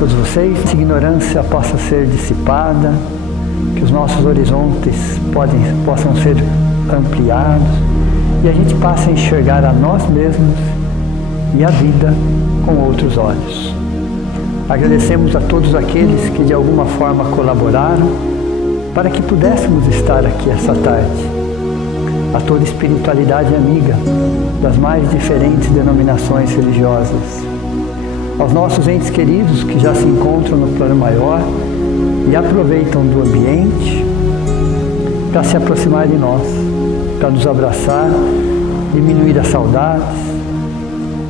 todos vocês. Que a ignorância possa ser dissipada, que os nossos horizontes possam ser ampliados e a gente passe a enxergar a nós mesmos e a vida com outros olhos. Agradecemos a todos aqueles que de alguma forma colaboraram para que pudéssemos estar aqui essa tarde. A toda espiritualidade amiga das mais diferentes denominações religiosas. Aos nossos entes queridos que já se encontram no plano maior e aproveitam do ambiente para se aproximar de nós, para nos abraçar, diminuir as saudades.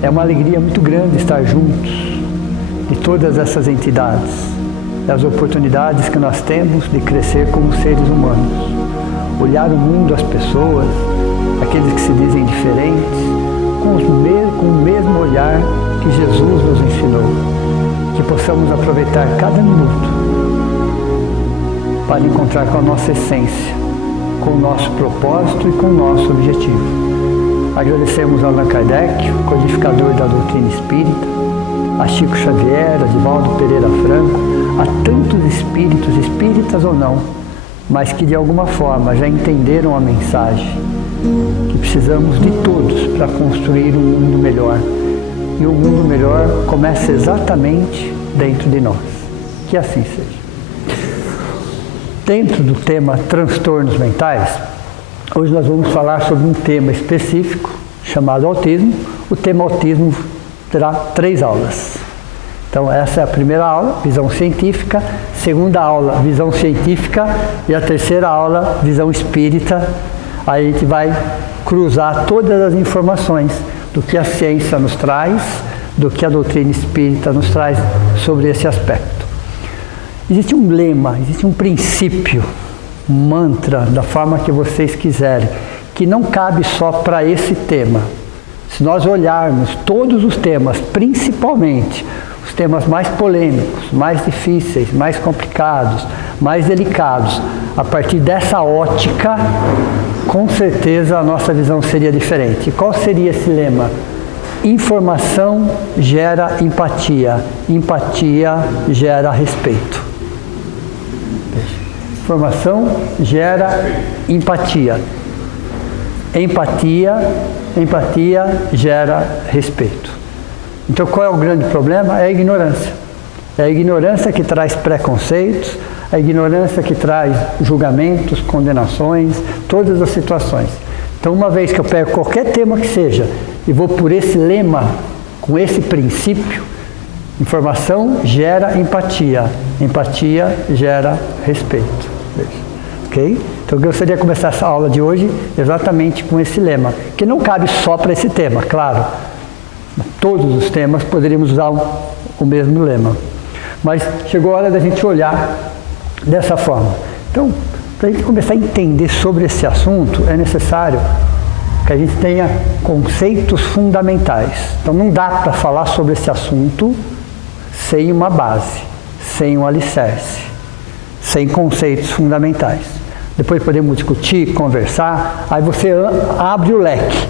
É uma alegria muito grande estar juntos de todas essas entidades, das oportunidades que nós temos de crescer como seres humanos. Olhar o mundo, as pessoas, aqueles que se dizem diferentes, com o mesmo olhar que Jesus nos ensinou. Que possamos aproveitar cada minuto para encontrar com a nossa essência, com o nosso propósito e com o nosso objetivo. Agradecemos a Allan Kardec, o codificador da doutrina espírita, a Chico Xavier, a Divaldo Pereira Franco, a tantos espíritos, espíritas ou não, mas que de alguma forma já entenderam a mensagem, que precisamos de todos para construir um mundo melhor. E um mundo melhor começa exatamente dentro de nós. Que assim seja. Dentro do tema transtornos mentais, hoje nós vamos falar sobre um tema específico chamado autismo. O tema autismo terá 3 aulas. Então essa é a primeira aula, visão científica, segunda aula, visão científica e a terceira aula, visão espírita. Aí a gente vai cruzar todas as informações do que a ciência nos traz, do que a doutrina espírita nos traz sobre esse aspecto. Existe um lema, existe um princípio, um mantra, da forma que vocês quiserem, que não cabe só para esse tema. Se nós olharmos todos os temas, principalmente os temas mais polêmicos, mais difíceis, mais complicados, mais delicados, a partir dessa ótica, com certeza a nossa visão seria diferente. E qual seria esse lema? Informação gera empatia, empatia gera respeito. Informação gera empatia, empatia gera respeito. Então qual é o grande problema? É a ignorância. É a ignorância que traz preconceitos, a ignorância que traz julgamentos, condenações, todas as situações. Então uma vez que eu pego qualquer tema que seja e vou por esse lema, com esse princípio, informação gera empatia, empatia gera respeito. Ok? Então eu gostaria de começar essa aula de hoje exatamente com esse lema, que não cabe só para esse tema, claro. Todos os temas poderíamos usar o mesmo lema. Mas chegou a hora da gente olhar dessa forma. Então, para a gente começar a entender sobre esse assunto, é necessário que a gente tenha conceitos fundamentais. Então não dá para falar sobre esse assunto sem uma base, sem um alicerce, sem conceitos fundamentais. Depois podemos discutir, conversar, aí você abre o leque.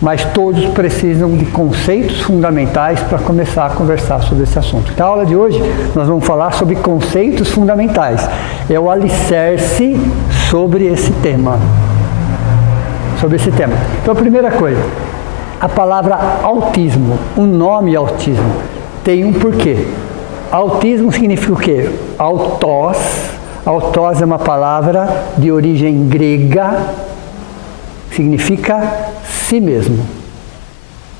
Mas todos precisam de conceitos fundamentais para começar a conversar sobre esse assunto. Na aula de hoje, nós vamos falar sobre conceitos fundamentais. É o alicerce sobre esse tema. Então, a primeira coisa, a palavra autismo, o nome autismo, tem um porquê. Autismo significa o quê? Autós. Autós é uma palavra de origem grega, significa si mesmo.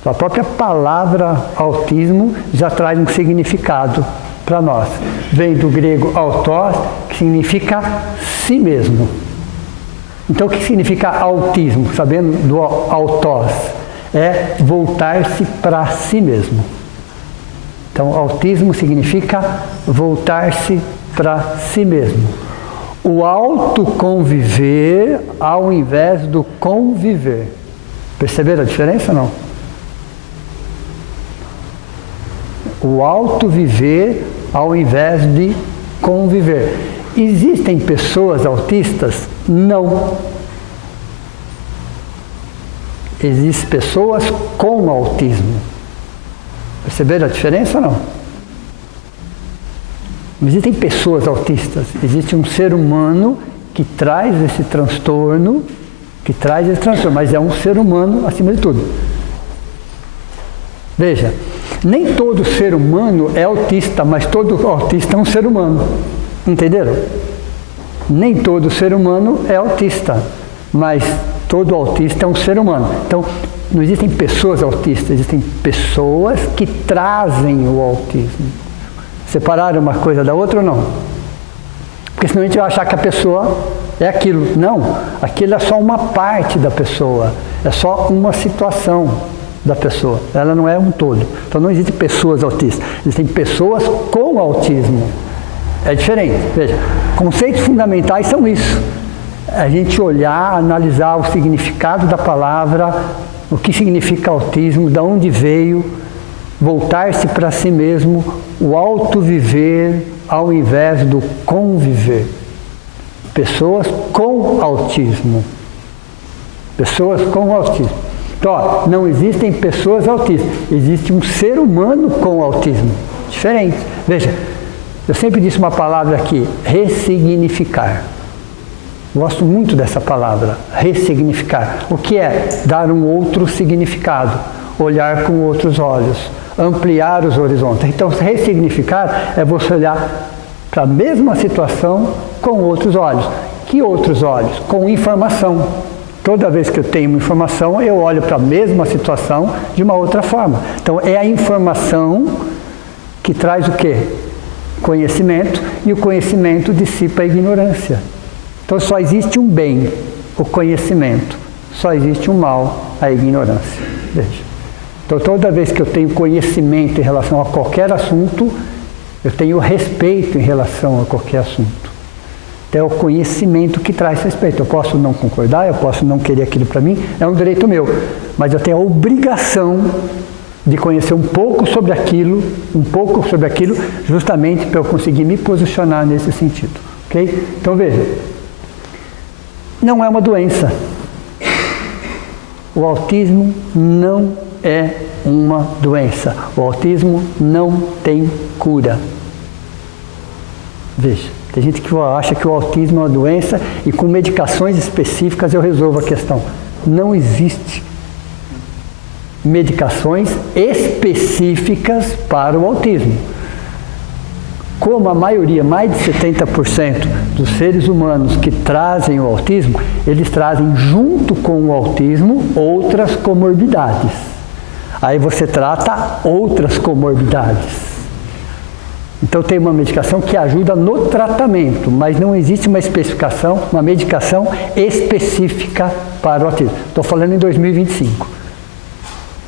Então, a própria palavra autismo já traz um significado para nós. Vem do grego autós, que significa si mesmo. Então, o que significa autismo? Sabendo do autós? É voltar-se para si mesmo. Então, autismo significa voltar-se para si mesmo. O autoconviver ao invés do conviver. Perceberam a diferença ou não? O autoviver ao invés de conviver. Existem pessoas autistas? Não. Existem pessoas com autismo. Perceberam a diferença ou não? Não existem pessoas autistas, existe um ser humano que traz esse transtorno, mas é um ser humano acima de tudo. Veja, nem todo ser humano é autista, mas todo autista é um ser humano. Entenderam? Nem todo ser humano é autista, mas todo autista é um ser humano. Então, não existem pessoas autistas, existem pessoas que trazem o autismo. Separaram uma coisa da outra ou não? Porque senão a gente vai achar que a pessoa é aquilo. Não, aquilo é só uma parte da pessoa, é só uma situação da pessoa, ela não é um todo. Então não existem pessoas autistas, existem pessoas com autismo. É diferente. Veja, conceitos fundamentais são isso. A gente olhar, analisar o significado da palavra, o que significa autismo, de onde veio, voltar-se para si mesmo, o autoviver ao invés do conviver. Pessoas com autismo. Pessoas com autismo. Então, ó, não existem pessoas autistas, existe um ser humano com autismo. Diferente. Veja, eu sempre disse uma palavra aqui, ressignificar. Gosto muito dessa palavra, ressignificar. O que é? Dar um outro significado, olhar com outros olhos, ampliar os horizontes. Então, ressignificar é você olhar para a mesma situação com outros olhos. Que outros olhos? Com informação. Toda vez que eu tenho uma informação, eu olho para a mesma situação de uma outra forma. Então, é a informação que traz o quê? Conhecimento, e o conhecimento dissipa a ignorância. Então, só existe um bem, o conhecimento. Só existe um mal, a ignorância. Veja. Então, toda vez que eu tenho conhecimento em relação a qualquer assunto, eu tenho respeito em relação a qualquer assunto. Então, é o conhecimento que traz respeito. Eu posso não concordar, eu posso não querer aquilo para mim, é um direito meu. Mas eu tenho a obrigação de conhecer um pouco sobre aquilo, justamente para eu conseguir me posicionar nesse sentido. Ok? Então, veja, não é uma doença. O autismo não é uma doença. O autismo não tem cura. Veja, tem gente que acha que o autismo é uma doença e com medicações específicas eu resolvo a questão. Não existe medicações específicas para o autismo. Como a maioria, mais de 70% dos seres humanos que trazem o autismo, eles trazem junto com o autismo outras comorbidades. Aí você trata outras comorbidades. Então tem uma medicação que ajuda no tratamento, mas não existe uma especificação, uma medicação específica para o autismo. Estou falando em 2025.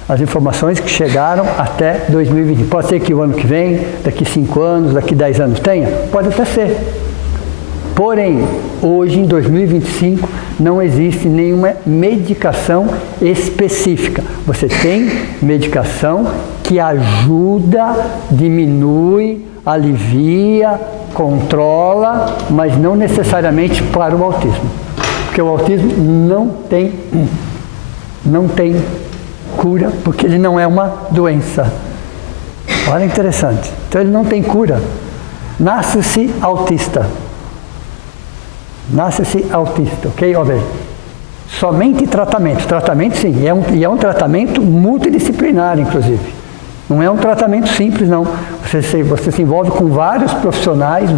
As informações que chegaram até 2020. Pode ser que o ano que vem, daqui 5 anos, daqui 10 anos tenha? Pode até ser. Porém, hoje, em 2025, não existe nenhuma medicação específica. Você tem medicação que ajuda, diminui, alivia, controla, mas não necessariamente para o autismo. Porque o autismo não tem cura, porque ele não é uma doença. Olha, interessante. Então ele não tem cura. Nasce-se autista. Nasce-se autista, ok? Ó, veja. Somente tratamento. Tratamento, sim. E é um tratamento multidisciplinar, inclusive. Não é um tratamento simples, não. Você se envolve com vários profissionais,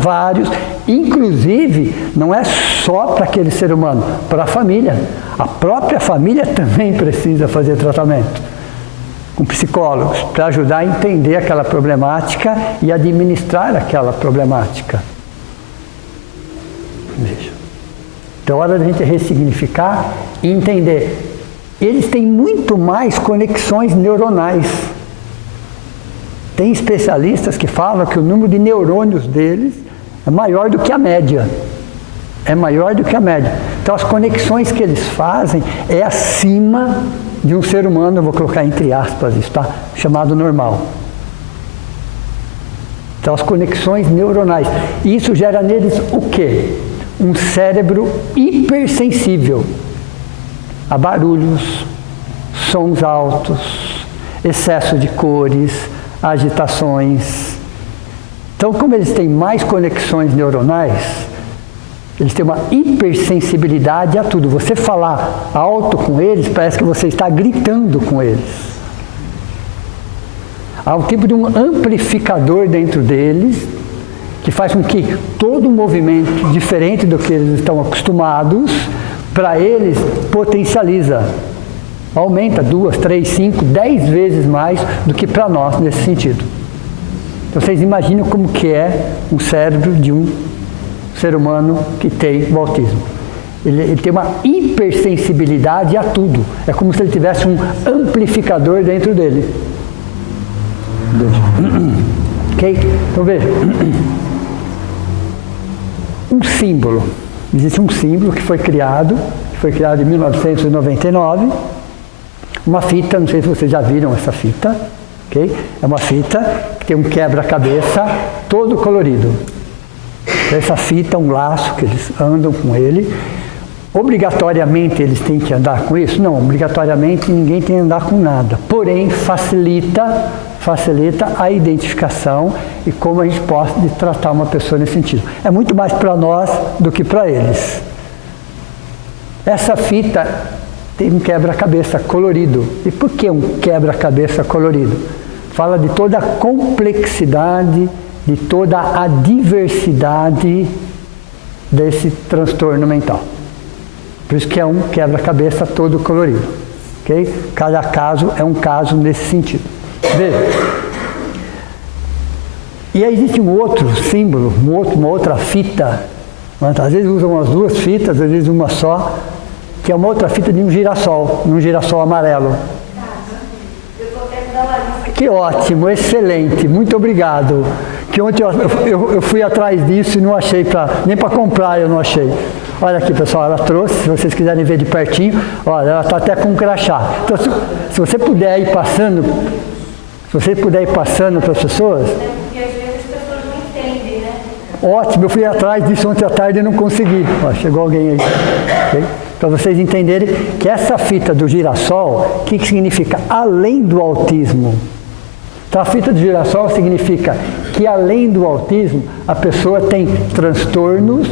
inclusive, não é só para aquele ser humano, para a família. A própria família também precisa fazer tratamento. Com psicólogos, para ajudar a entender aquela problemática e administrar aquela problemática. Veja. Então, é hora da gente ressignificar e entender. Eles têm muito mais conexões neuronais. Tem especialistas que falam que o número de neurônios deles é maior do que a média. É maior do que a média. Então, as conexões que eles fazem é acima de um ser humano, eu vou colocar entre aspas isso, tá? Chamado normal. Então, as conexões neuronais. E isso gera neles o quê? Um cérebro hipersensível a barulhos, sons altos, excesso de cores, agitações, Então, como eles têm mais conexões neuronais, eles têm uma hipersensibilidade a tudo. Você falar alto com eles, parece que você está gritando com eles. Há um tipo de um amplificador dentro deles, que faz com que todo movimento diferente do que eles estão acostumados, para eles potencializa. Aumenta 2, 3, 5, 10 vezes mais do que para nós nesse sentido. Então, vocês imaginam como que é um cérebro de um ser humano que tem o autismo. Ele tem uma hipersensibilidade a tudo. É como se ele tivesse um amplificador dentro dele. Ok? Então veja. Um símbolo. Existe um símbolo que foi criado em 1999. Uma fita, não sei se vocês já viram essa fita. Okay? É uma fita que tem um quebra-cabeça todo colorido. Essa fita, um laço que eles andam com ele. Obrigatoriamente eles têm que andar com isso? Não, obrigatoriamente ninguém tem que andar com nada. Porém, facilita a identificação e como a gente pode tratar uma pessoa nesse sentido. É muito mais para nós do que para eles. Essa fita tem um quebra-cabeça colorido. E por que um quebra-cabeça colorido? Fala de toda a complexidade, de toda a diversidade desse transtorno mental. Por isso que é um quebra-cabeça todo colorido. Okay? Cada caso é um caso nesse sentido. Veja. E aí existe um outro símbolo, uma outra fita. Às vezes usam as duas fitas, às vezes uma só, que é uma outra fita de um girassol amarelo. Que ótimo, excelente, muito obrigado. Que ontem eu fui atrás disso e não achei, nem para comprar eu não achei. Olha aqui, pessoal, ela trouxe, se vocês quiserem ver de pertinho, olha, ela está até com um crachá. Então, se você puder ir passando, para as pessoas... Porque às vezes as pessoas não entendem, né? Ótimo, eu fui atrás disso ontem à tarde e não consegui. Ó, chegou alguém aí. Okay? Para vocês entenderem que essa fita do girassol, o que significa? Além do autismo. Então, a fita do girassol significa que além do autismo, a pessoa tem transtornos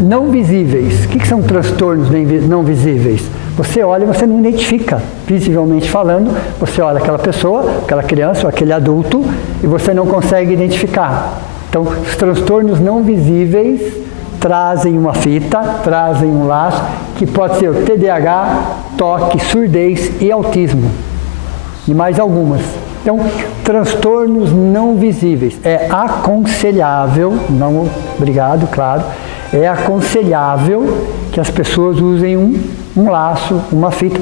não visíveis. O que são transtornos não visíveis? Você olha e você não identifica, visivelmente falando, você olha aquela pessoa, aquela criança ou aquele adulto e você não consegue identificar. Então, os transtornos não visíveis trazem uma fita, trazem um laço, que pode ser o TDAH, toque, surdez e autismo. E mais algumas. Então, transtornos não visíveis. É aconselhável, não obrigado, claro, é aconselhável que as pessoas usem um laço, uma fita,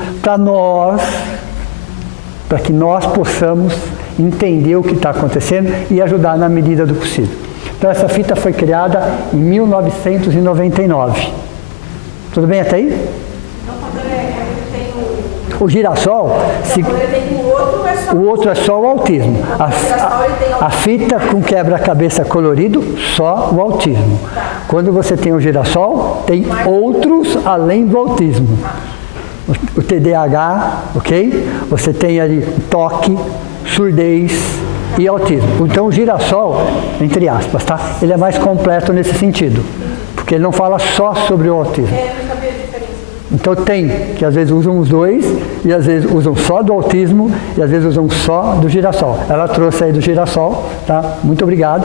para que nós possamos entender o que está acontecendo e ajudar na medida do possível. Então, essa fita foi criada em 1999. Tudo bem até aí? O girassol, o outro é só o autismo. A fita com quebra-cabeça colorido, só o autismo. Quando você tem o girassol, tem outros além do autismo. O TDAH, ok? Você tem ali toque, surdez e autismo. Então o girassol, entre aspas, tá? Ele é mais completo nesse sentido. Porque ele não fala só sobre o autismo. Então tem, que às vezes usam os dois, e às vezes usam só do autismo, e às vezes usam só do girassol. Ela trouxe aí do girassol, tá? Muito obrigado.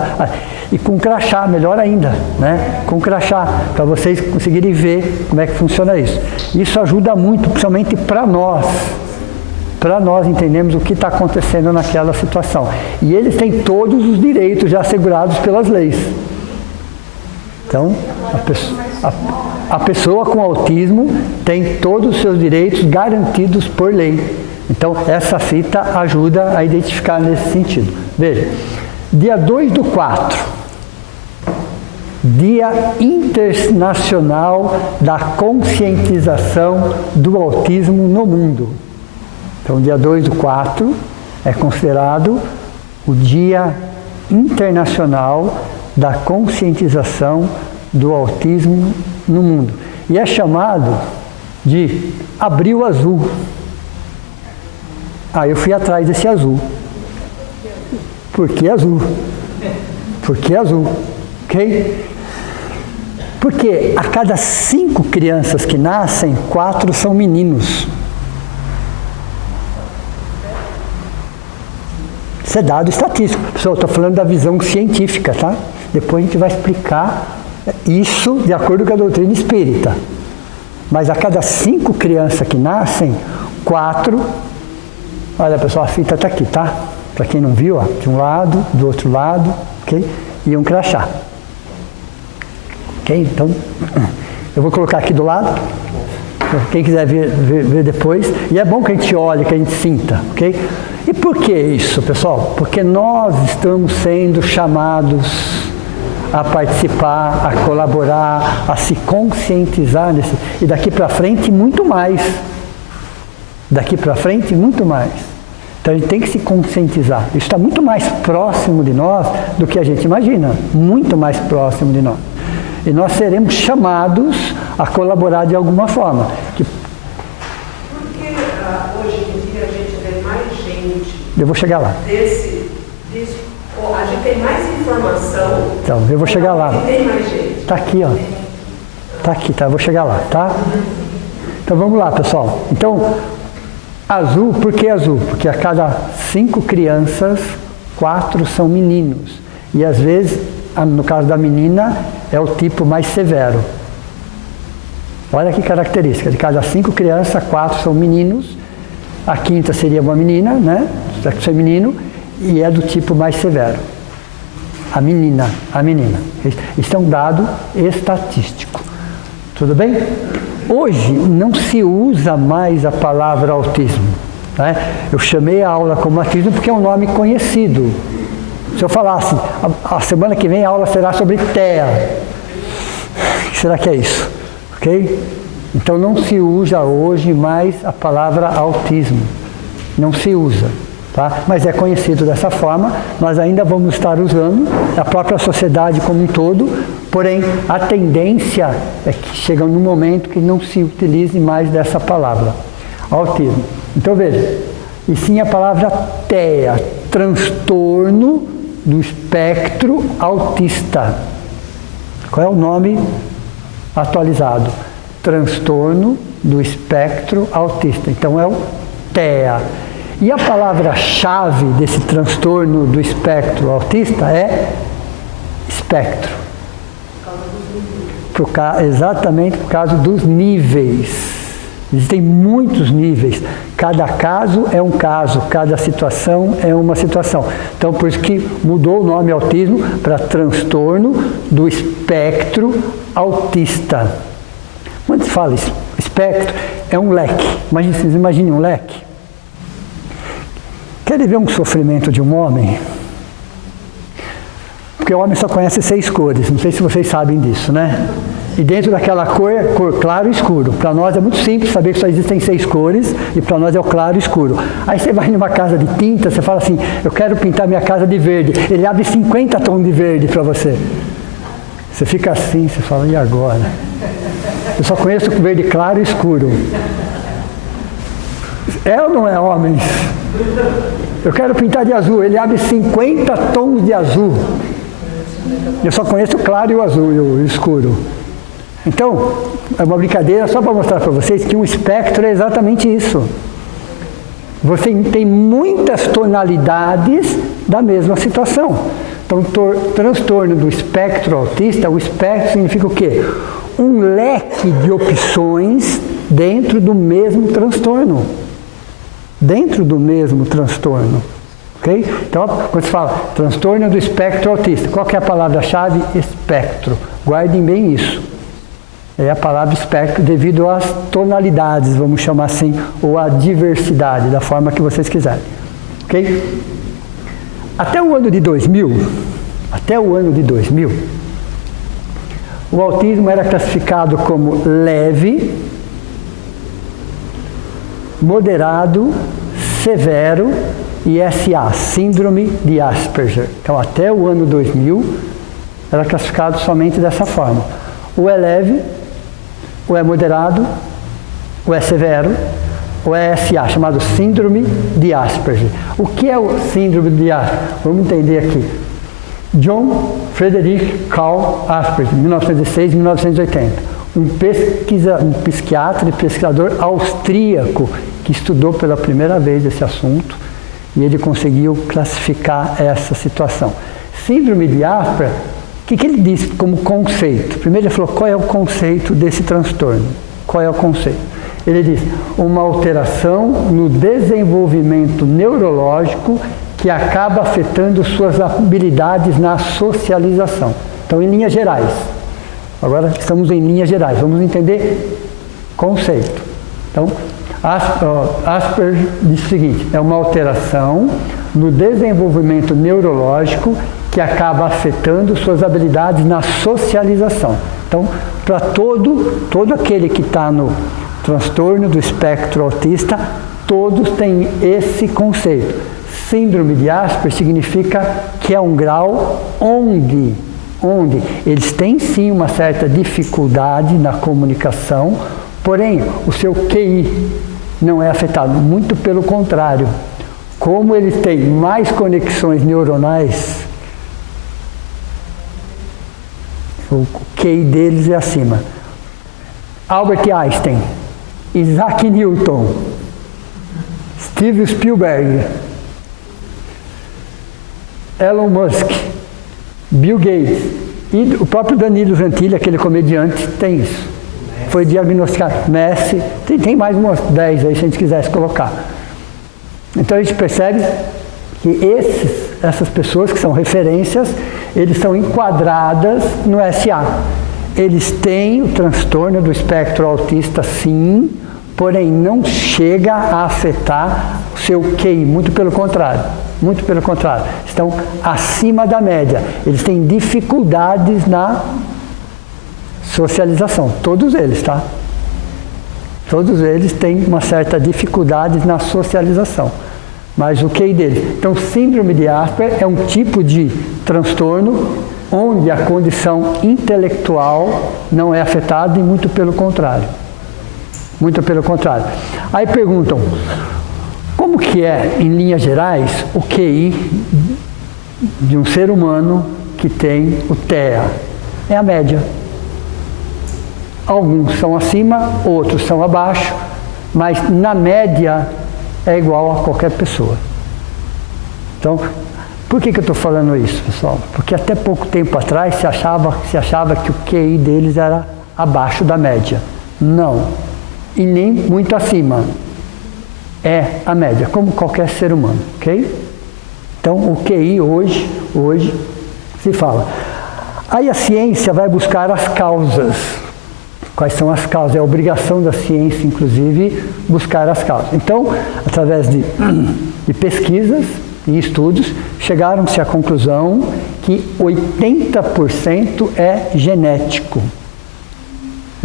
E com crachá, melhor ainda, né? Com crachá, para vocês conseguirem ver como é que funciona isso. Isso ajuda muito, principalmente para nós entendermos o que está acontecendo naquela situação. E eles têm todos os direitos já assegurados pelas leis. Então, a pessoa com autismo tem todos os seus direitos garantidos por lei. Então, essa fita ajuda a identificar nesse sentido. Veja, dia 2/4, Dia Internacional da Conscientização do Autismo no Mundo. Então, dia 2/4 é considerado o Dia Internacional da Conscientização do Autismo no Mundo. E é chamado de Abril Azul. Eu fui atrás desse azul. Por que azul? Por que azul? Ok? Porque a cada 5 crianças que nascem, 4 são meninos. Isso é dado estatístico. Pessoal, estou falando da visão científica, tá? Depois a gente vai explicar isso de acordo com a doutrina espírita. Mas a cada 5 crianças que nascem, 4... Olha, pessoal, a fita está aqui, tá? Para quem não viu, ó, de um lado, do outro lado, ok? E um crachá. Ok? Então, eu vou colocar aqui do lado. Quem quiser ver depois. E é bom que a gente olhe, que a gente sinta, ok? E por que isso, pessoal? Porque nós estamos sendo chamados a participar, a colaborar, a se conscientizar nesse, e daqui para frente muito mais. Daqui para frente muito mais. Então a gente tem que se conscientizar. Isso está muito mais próximo de nós do que a gente imagina. Muito mais próximo de nós. E nós seremos chamados a colaborar de alguma forma. Porque hoje em dia a gente vê mais gente. Eu vou chegar lá. A gente tem mais informação. Então, eu vou chegar lá. Tem mais gente. Está aqui, ó. Está aqui, tá? Eu vou chegar lá, tá? Então vamos lá, pessoal. Então, azul, por que azul? Porque a cada 5 crianças, 4 são meninos. E às vezes, no caso da menina, é o tipo mais severo. Olha que característica. De cada 5 crianças, 4 são meninos. A 5ª seria uma menina, né? Sexo feminino. E é do tipo mais severo. A menina. Isso é um dado estatístico. Tudo bem? Hoje não se usa mais a palavra autismo. Né? Eu chamei a aula como autismo porque é um nome conhecido. Se eu falasse, a semana que vem a aula será sobre TEA. O que será que é isso? Ok? Então não se usa hoje mais a palavra autismo. Não se usa. Tá? Mas é conhecido dessa forma, nós ainda vamos estar usando, a própria sociedade como um todo, porém a tendência é que chega num momento que não se utilize mais dessa palavra, autismo. Então veja, e sim a palavra TEA, transtorno do espectro autista. Qual é o nome atualizado? Transtorno do espectro autista. Então é o TEA. E a palavra-chave desse transtorno do espectro autista é espectro. Exatamente por causa dos níveis. Existem muitos níveis. Cada caso é um caso, cada situação é uma situação. Então, por isso que mudou o nome autismo para transtorno do espectro autista. Quando se fala espectro, é um leque. Vocês imaginem um leque. Querem ver um sofrimento de um homem? Porque o homem só conhece 6 cores, não sei se vocês sabem disso, né? E dentro daquela cor é cor claro e escuro. Para nós é muito simples saber que só existem 6 cores e para nós é o claro e escuro. Aí você vai numa casa de tinta, você fala assim, eu quero pintar minha casa de verde. Ele abre 50 tons de verde para você. Você fica assim, você fala, e agora? Eu só conheço o verde claro e escuro. É ou não é, homens? Eu quero pintar de azul, ele abre 50 tons de azul. Eu só conheço o claro e o azul e o escuro. Então, é uma brincadeira só para mostrar para vocês que um espectro é exatamente isso. Você tem muitas tonalidades da mesma situação. Então, transtorno do espectro autista, o espectro significa o quê? Um leque de opções dentro do mesmo transtorno. Dentro do mesmo transtorno, ok? Então, quando se fala transtorno do espectro autista, qual que é a palavra-chave? Espectro. Guardem bem isso. É a palavra espectro devido às tonalidades, vamos chamar assim, ou à diversidade, da forma que vocês quiserem, ok? Até o ano de 2000, o autismo era classificado como leve, moderado, severo e SA, síndrome de Asperger. Então, até o ano 2000, era classificado somente dessa forma. Ou é leve, ou é moderado, ou é severo, o ESA, chamado Síndrome de Asperger. O que é o Síndrome de Asperger? Vamos entender aqui. John Frederick Karl Asperger, 1906-1980. Um psiquiatra e pesquisador austríaco que estudou pela primeira vez esse assunto e ele conseguiu classificar essa situação. Síndrome de Asperger, o que ele disse como conceito? Primeiro ele falou, qual é o conceito desse transtorno? Qual é o conceito? Ele diz, uma alteração no desenvolvimento neurológico que acaba afetando suas habilidades na socialização. Então, em linhas gerais. Agora estamos em linhas gerais. Vamos entender conceito. Então, Asperger diz o seguinte, é uma alteração no desenvolvimento neurológico que acaba afetando suas habilidades na socialização. Então, para todo aquele que está no transtorno do espectro autista, todos têm esse conceito. Síndrome de Asperger significa que é um grau onde eles têm sim uma certa dificuldade na comunicação, porém o seu QI não é afetado, muito pelo contrário. Como eles têm mais conexões neuronais, o QI deles é acima. Albert Einstein, Isaac Newton, Steven Spielberg, Elon Musk, Bill Gates e o próprio Danilo Gentili, aquele comediante, tem isso. Foi diagnosticado. Messi, tem mais umas 10 aí se a gente quisesse colocar. Então a gente percebe que essas pessoas que são referências, eles são enquadradas no SA. Eles têm o transtorno do espectro autista, sim, porém não chega a afetar o seu QI, muito pelo contrário. Muito pelo contrário, estão acima da média. Eles têm dificuldades na socialização, todos eles, tá? Todos eles têm uma certa dificuldade na socialização, mas o QI deles. Então, síndrome de Asperger é um tipo de transtorno onde a condição intelectual não é afetada e muito pelo contrário. Muito pelo contrário. Aí perguntam, como que é, em linhas gerais, o QI de um ser humano que tem o TEA? É a média. Alguns são acima, outros são abaixo, mas na média é igual a qualquer pessoa. Então, por que eu estou falando isso, pessoal? Porque até pouco tempo atrás se achava que o QI deles era abaixo da média. Não. E nem muito acima. É a média, como qualquer ser humano, ok? Então, o QI hoje se fala. Aí a ciência vai buscar as causas. Quais são as causas? É a obrigação da ciência, inclusive, buscar as causas. Então, através de pesquisas e estudos, chegaram-se à conclusão que 80% é genético.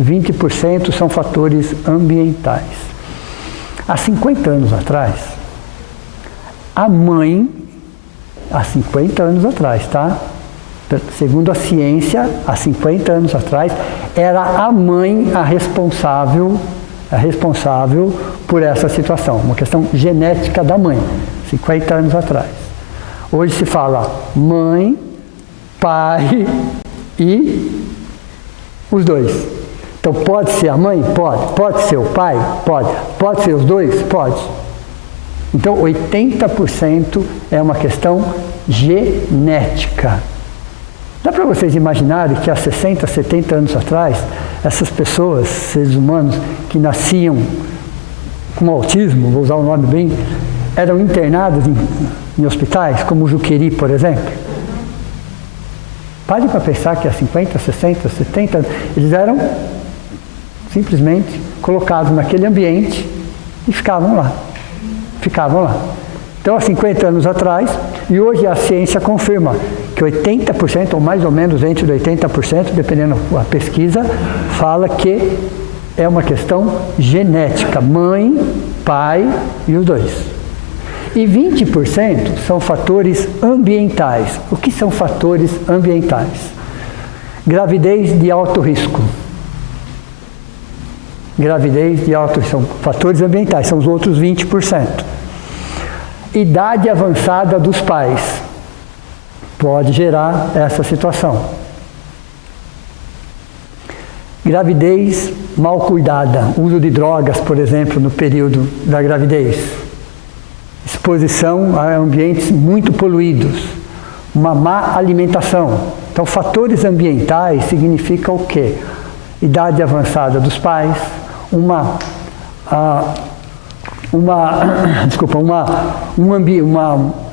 20% são fatores ambientais. Há 50 anos atrás, a mãe, há 50 anos atrás, tá? Segundo a ciência, há 50 anos atrás, era a mãe a responsável por essa situação, uma questão genética da mãe, 50 anos atrás. Hoje se fala mãe, pai e os dois. Então, pode ser a mãe? Pode. Pode ser o pai? Pode. Pode ser os dois? Pode. Então, 80% é uma questão genética. Dá para vocês imaginarem que há 60, 70 anos atrás, essas pessoas, seres humanos, que nasciam com autismo, vou usar o nome bem, eram internados em hospitais, como o Juqueri, por exemplo? Pare para pensar que há 50, 60, 70 anos, eles eram simplesmente colocados naquele ambiente e ficavam lá. Então, há 50 anos atrás, e hoje a ciência confirma que 80%, ou mais ou menos entre 80%, dependendo da pesquisa, fala que é uma questão genética, mãe, pai e os dois. E 20% são fatores ambientais. O que são fatores ambientais? Gravidez de alto risco. Gravidez de alto risco, são fatores ambientais, são os outros 20%. Idade avançada dos pais pode gerar essa situação. Gravidez mal cuidada, uso de drogas, por exemplo, no período da gravidez. Exposição a ambientes muito poluídos, uma má alimentação. Então, fatores ambientais significam o quê? Idade avançada dos pais, uma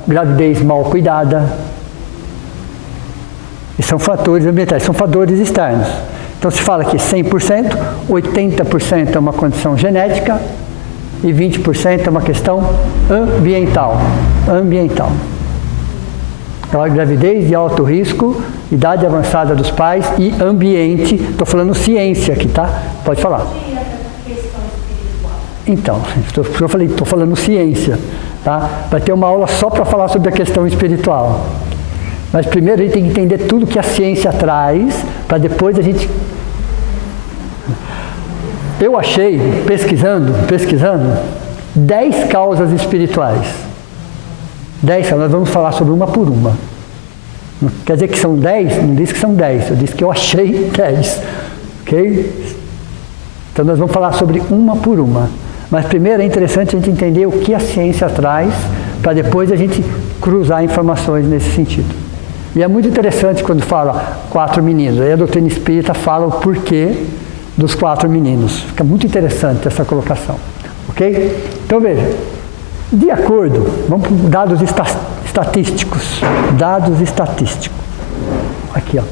gravidez mal cuidada. E são fatores ambientais, são fatores externos. Então, se fala que 100%, 80% é uma condição genética e 20% é uma questão ambiental. Então, a gravidez de alto risco, idade avançada dos pais e ambiente. Estou falando ciência aqui, tá? Pode falar. E a questão espiritual? Então, estou falando ciência, tá? Vai ter uma aula só para falar sobre a questão espiritual. Mas primeiro a gente tem que entender tudo que a ciência traz, para depois a gente... Eu achei, pesquisando, 10 causas espirituais. 10, nós vamos falar sobre uma por uma. Não quer dizer que são 10, não disse que são 10, eu disse que eu achei 10. Ok? Então nós vamos falar sobre uma por uma. Mas primeiro é interessante a gente entender o que a ciência traz, para depois a gente cruzar informações nesse sentido. E é muito interessante quando fala 4 meninos. Aí a doutrina espírita fala o porquê dos 4 meninos. Fica muito interessante essa colocação. Ok? Então veja, de acordo, vamos para dados estatísticos. Dados estatísticos. Aqui, ó.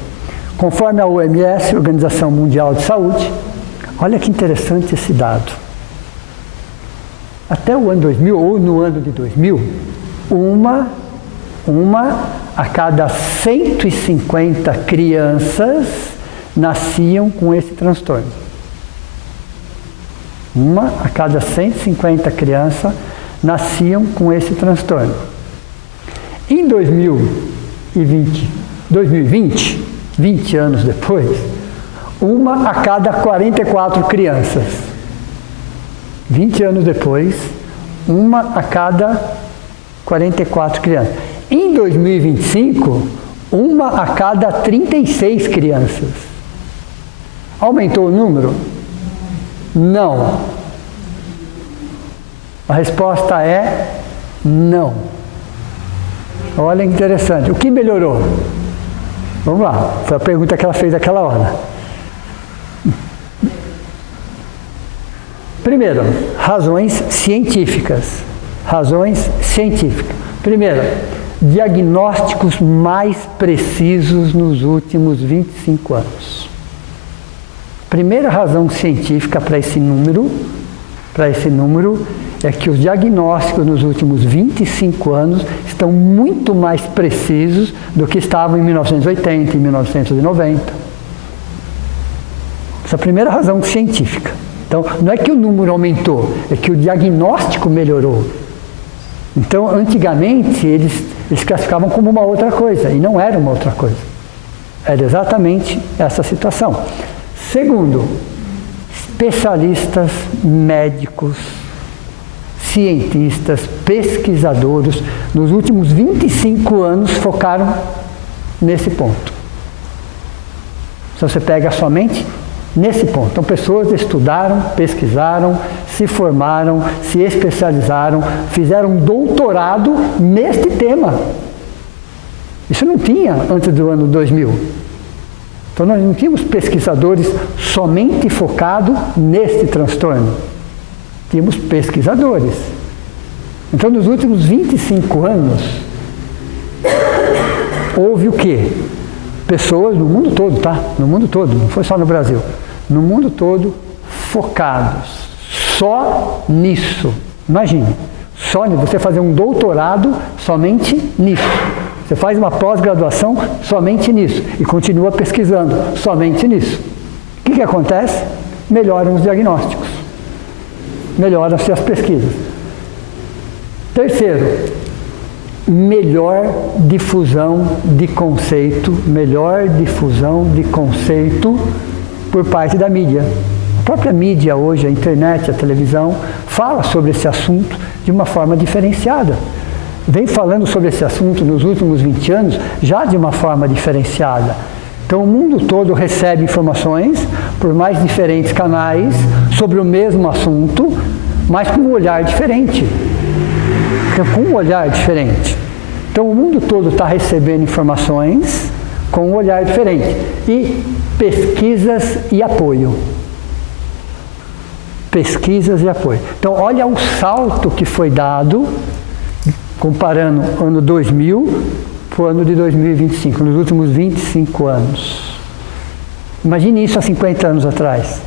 Conforme a OMS, Organização Mundial de Saúde, olha que interessante esse dado. Até o ano 2000, ou no ano de 2000, uma a cada 150 crianças nasciam com esse transtorno. Uma a cada 150 crianças nasciam com esse transtorno. Em 2020, 20 anos depois, uma a cada 44 crianças. 20 anos depois, uma a cada 44 crianças. Em 2025, uma a cada 36 crianças. Aumentou o número? Não. A resposta é não. Olha que interessante. O que melhorou? Vamos lá. Foi a pergunta que ela fez naquela hora. Primeiro, razões científicas. Primeiro, diagnósticos mais precisos nos últimos 25 anos. Primeira razão científica para esse número é que os diagnósticos nos últimos 25 anos estão muito mais precisos do que estavam em 1980, em 1990. Essa é a primeira razão científica. Então, não é que o número aumentou, é que o diagnóstico melhorou. Então, antigamente, eles classificavam como uma outra coisa, e não era uma outra coisa. Era exatamente essa situação. Segundo, especialistas, médicos, cientistas, pesquisadores, nos últimos 25 anos focaram nesse ponto. Se você pega somente nesse ponto. Então, pessoas estudaram, pesquisaram, se formaram, se especializaram, fizeram doutorado neste tema. Isso não tinha antes do ano 2000. Então, nós não tínhamos pesquisadores somente focados neste transtorno. Tínhamos pesquisadores. Então, nos últimos 25 anos, houve o quê? Pessoas no mundo todo, tá? No mundo todo, não foi só no Brasil. No mundo todo, focados só nisso. Imagine, só você fazer um doutorado somente nisso. Você faz uma pós-graduação somente nisso e continua pesquisando somente nisso. O que acontece? Melhoram os diagnósticos. Melhoram-se as pesquisas. Terceiro, melhor difusão de conceito por parte da mídia. A própria mídia hoje, a internet, a televisão, fala sobre esse assunto de uma forma diferenciada. Vem falando sobre esse assunto nos últimos 20 anos já de uma forma diferenciada. Então o mundo todo recebe informações por mais diferentes canais sobre o mesmo assunto, mas com um olhar diferente. Com um olhar diferente. Então o mundo todo está recebendo informações com um olhar diferente. E pesquisas e apoio. Pesquisas e apoio. Então olha o salto que foi dado, comparando o ano 2000 para o ano de 2025, nos últimos 25 anos. Imagine isso há 50 anos atrás.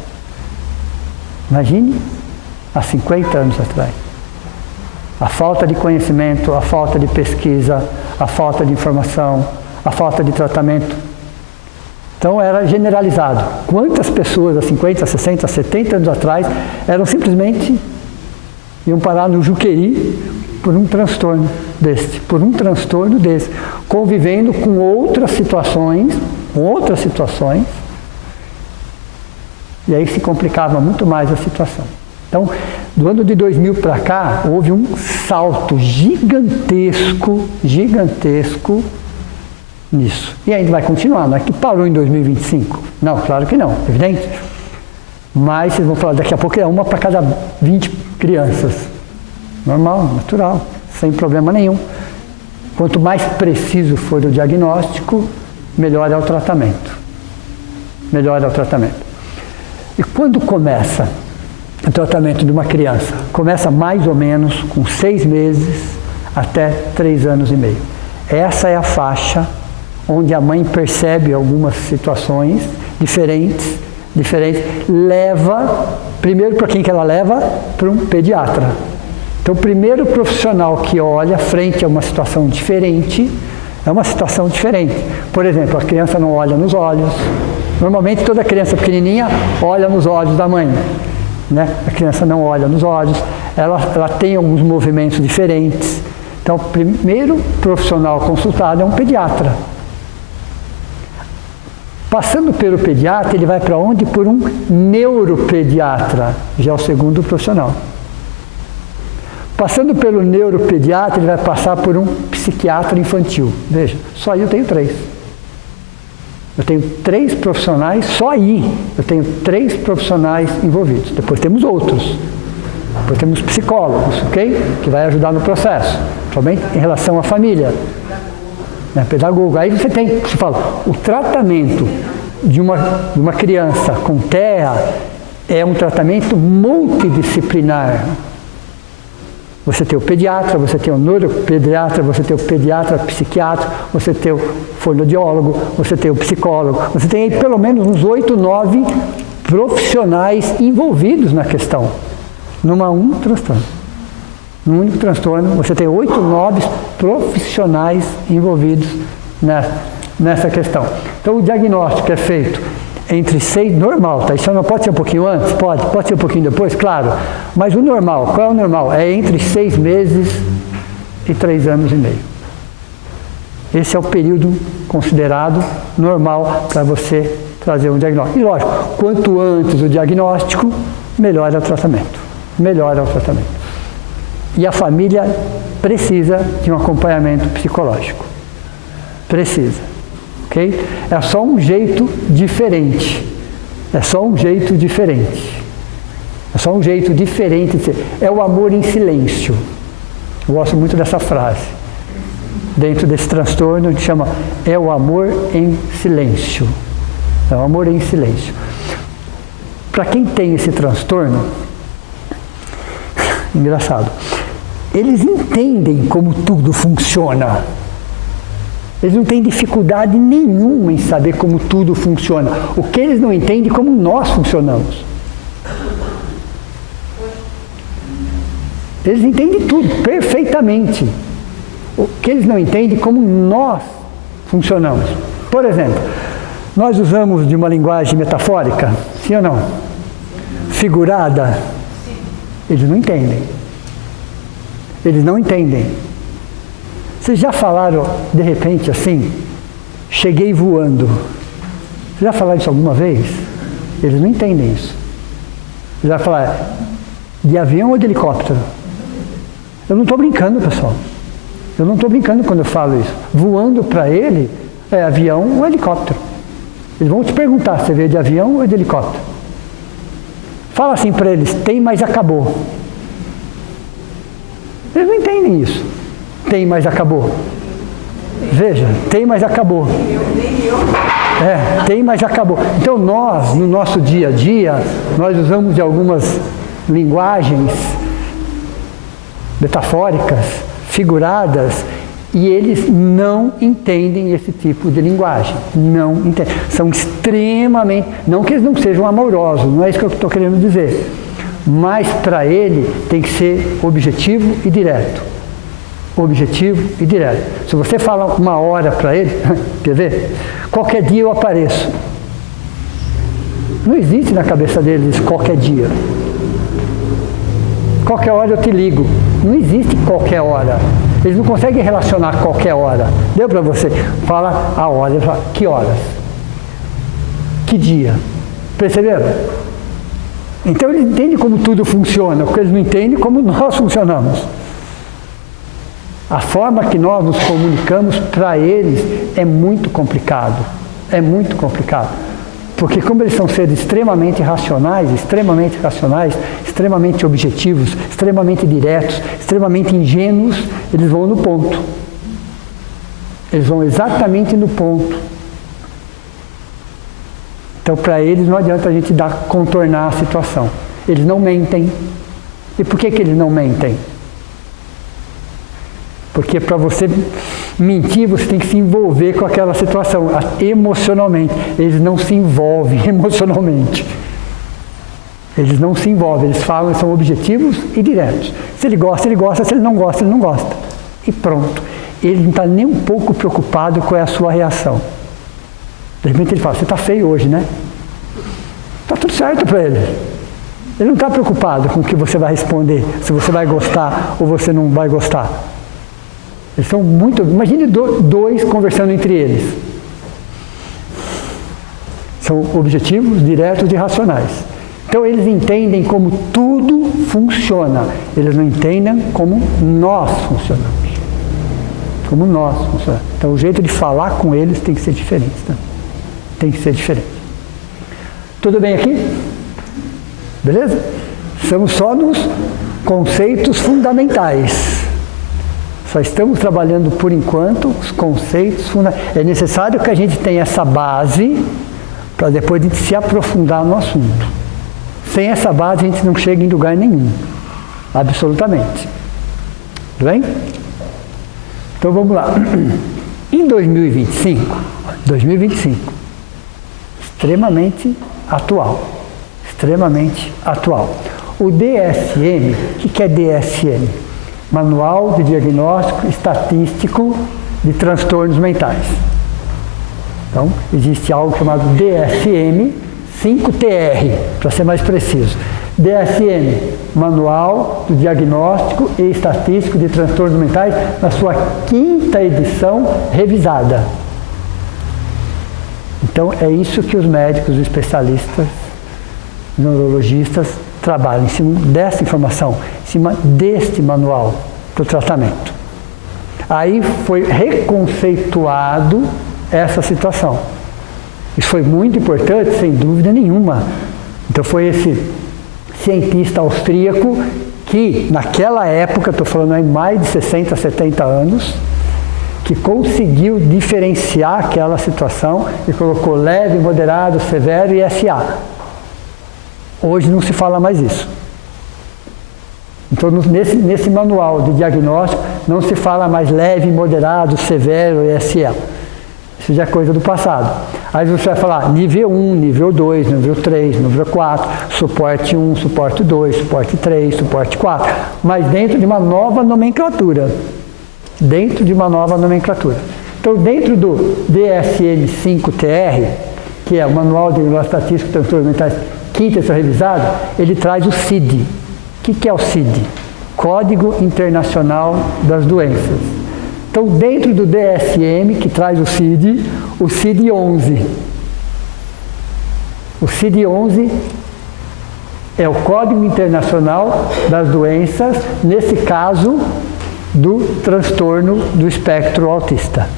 Imagine há 50 anos atrás. A falta de conhecimento, a falta de pesquisa, a falta de informação, a falta de tratamento. Então era generalizado. Quantas pessoas há 50, 60, 70 anos atrás eram simplesmente, iam parar no Juqueri por um transtorno desse, convivendo com outras situações, e aí se complicava muito mais a situação. Então, do ano de 2000 para cá, houve um salto gigantesco nisso. E ainda vai continuar, não é que parou em 2025. Não, claro que não, evidente. Mas vocês vão falar, daqui a pouco é uma para cada 20 crianças. Normal, natural, sem problema nenhum. Quanto mais preciso for o diagnóstico, melhor é o tratamento. E quando começa o tratamento de uma criança? Começa mais ou menos com 6 meses até 3 anos e meio. Essa é a faixa onde a mãe percebe algumas situações diferentes, leva, primeiro para quem que ela leva? Para um pediatra. Então o primeiro profissional que olha frente a uma situação diferente, é uma situação diferente. Por exemplo, a criança não olha nos olhos. Normalmente toda criança pequenininha olha nos olhos da mãe. Né? A criança não olha nos olhos, ela tem alguns movimentos diferentes. Então, o primeiro profissional consultado é um pediatra. Passando pelo pediatra, ele vai para onde? Por um neuropediatra, já é o segundo profissional. Passando pelo neuropediatra, ele vai passar por um psiquiatra infantil. Veja, só aí eu tenho 3. Eu tenho 3 profissionais, só aí eu tenho 3 profissionais envolvidos. Depois temos outros. Depois temos psicólogos, ok? Que vai ajudar no processo, somente em relação à família. Né? Pedagogo. Aí você fala, o tratamento de uma criança com TEA é um tratamento multidisciplinar. Você tem o pediatra, você tem o neuropediatra, você tem o pediatra psiquiatra, você tem o fonoaudiólogo, você tem o psicólogo, você tem aí pelo menos uns 8, 9 profissionais envolvidos na questão. Num único transtorno, você tem 8, 9 profissionais envolvidos nessa questão. Então o diagnóstico é feito entre 6, normal, tá? Isso não pode ser um pouquinho antes? Pode ser um pouquinho depois, claro. Mas o normal, qual é o normal? É entre 6 meses e 3 anos e meio. Esse é o período considerado normal para você trazer um diagnóstico. E lógico, quanto antes o diagnóstico, melhor é o tratamento. E a família precisa de um acompanhamento psicológico. Precisa. Okay? É só um jeito diferente. É só um jeito diferente de ser. É o amor em silêncio. Eu gosto muito dessa frase. Dentro desse transtorno, a gente chama é o amor em silêncio. É o amor em silêncio. Para quem tem esse transtorno, engraçado, eles entendem como tudo funciona. Eles não têm dificuldade nenhuma em saber como tudo funciona. O que eles não entendem é como nós funcionamos. Eles entendem tudo perfeitamente. O que eles não entendem é como nós funcionamos. Por exemplo, nós usamos de uma linguagem metafórica, sim ou não? Figurada. Eles não entendem. Vocês já falaram, de repente, assim, cheguei voando? Vocês já falaram isso alguma vez? Eles não entendem isso. Ele vai falar, de avião ou de helicóptero? Eu não estou brincando, pessoal. Eu não estou brincando quando eu falo isso. Voando para ele é avião ou helicóptero. Eles vão te perguntar se você veio de avião ou de helicóptero. Fala assim para eles, tem, mas acabou. Eles não entendem isso. Tem, mas acabou. Veja, tem, mas acabou. Tem, mas acabou. Então nós, no nosso dia a dia, nós usamos de algumas linguagens metafóricas, figuradas, e eles não entendem esse tipo de linguagem. Não entendem. São extremamente... Não que eles não sejam amorosos, não é isso que eu estou querendo dizer. Mas para ele tem que ser objetivo e direto. Objetivo e direto. Se você fala uma hora para ele, quer ver? Qualquer dia eu apareço. Não existe na cabeça deles qualquer dia. Qualquer hora eu te ligo. Não existe qualquer hora. Eles não conseguem relacionar qualquer hora. Deu para você? Fala a hora. Fala, que horas? Que dia? Perceberam? Então eles entendem como tudo funciona, porque eles não entendem como nós funcionamos. A forma que nós nos comunicamos para eles é muito complicado. É muito complicado. Porque como eles são seres extremamente racionais, extremamente objetivos, extremamente diretos, extremamente ingênuos, eles vão no ponto. Eles vão exatamente no ponto. Então, para eles não adianta a gente contornar a situação. Eles não mentem. E por que eles não mentem? Porque para você mentir, você tem que se envolver com aquela situação, emocionalmente. Eles não se envolvem emocionalmente. Eles não se envolvem, eles falam, são objetivos e diretos. Se ele gosta, ele gosta, se ele não gosta, ele não gosta. E pronto. Ele não está nem um pouco preocupado com a sua reação. De repente ele fala, você está feio hoje, né? Está tudo certo para ele. Ele não está preocupado com o que você vai responder, se você vai gostar ou você não vai gostar. Eles são muito... Imagine dois conversando entre eles. São objetivos, diretos e racionais. Então eles entendem como tudo funciona. Eles não entendem como nós funcionamos. Como nós funcionamos. Então o jeito de falar com eles tem que ser diferente. Tá? Tem que ser diferente. Tudo bem aqui? Beleza? Estamos só nos conceitos fundamentais. Só estamos trabalhando, por enquanto, os conceitos fundamentais. É necessário que a gente tenha essa base para depois a gente se aprofundar no assunto. Sem essa base a gente não chega em lugar nenhum. Absolutamente. Tudo bem? Então vamos lá. Em 2025, extremamente atual. Extremamente atual. O DSM, o que é DSM? Manual de Diagnóstico Estatístico de Transtornos Mentais. Então, existe algo chamado DSM 5TR, para ser mais preciso. DSM, Manual do Diagnóstico e Estatístico de Transtornos Mentais, na sua 5ª edição revisada. Então, é isso que os médicos, os especialistas, neurologistas trabalham, em cima dessa informação, em cima deste manual para o tratamento. Aí foi reconceituado essa situação. Isso foi muito importante, sem dúvida nenhuma. Então foi esse cientista austríaco que, naquela época, estou falando aí mais de 60, 70 anos, que conseguiu diferenciar aquela situação e colocou leve, moderado, severo e SA. Hoje não se fala mais isso. Então, nesse manual de diagnóstico, não se fala mais leve, moderado, severo e SA. Isso já é coisa do passado. Aí você vai falar nível 1, nível 2, nível 3, nível 4, suporte 1, suporte 2, suporte 3, suporte 4, mas dentro de uma nova nomenclatura. Dentro de uma nova nomenclatura. Então, dentro do DSM-5TR, que é o Manual de Diagnóstico Estatístico de Transtornos Mentais, 5ª edição revisada, ele traz o CID. O que é o CID? Código Internacional das Doenças. Então, dentro do DSM, que traz o CID-11. O CID-11 É o Código Internacional das Doenças, nesse caso, do transtorno do espectro autista.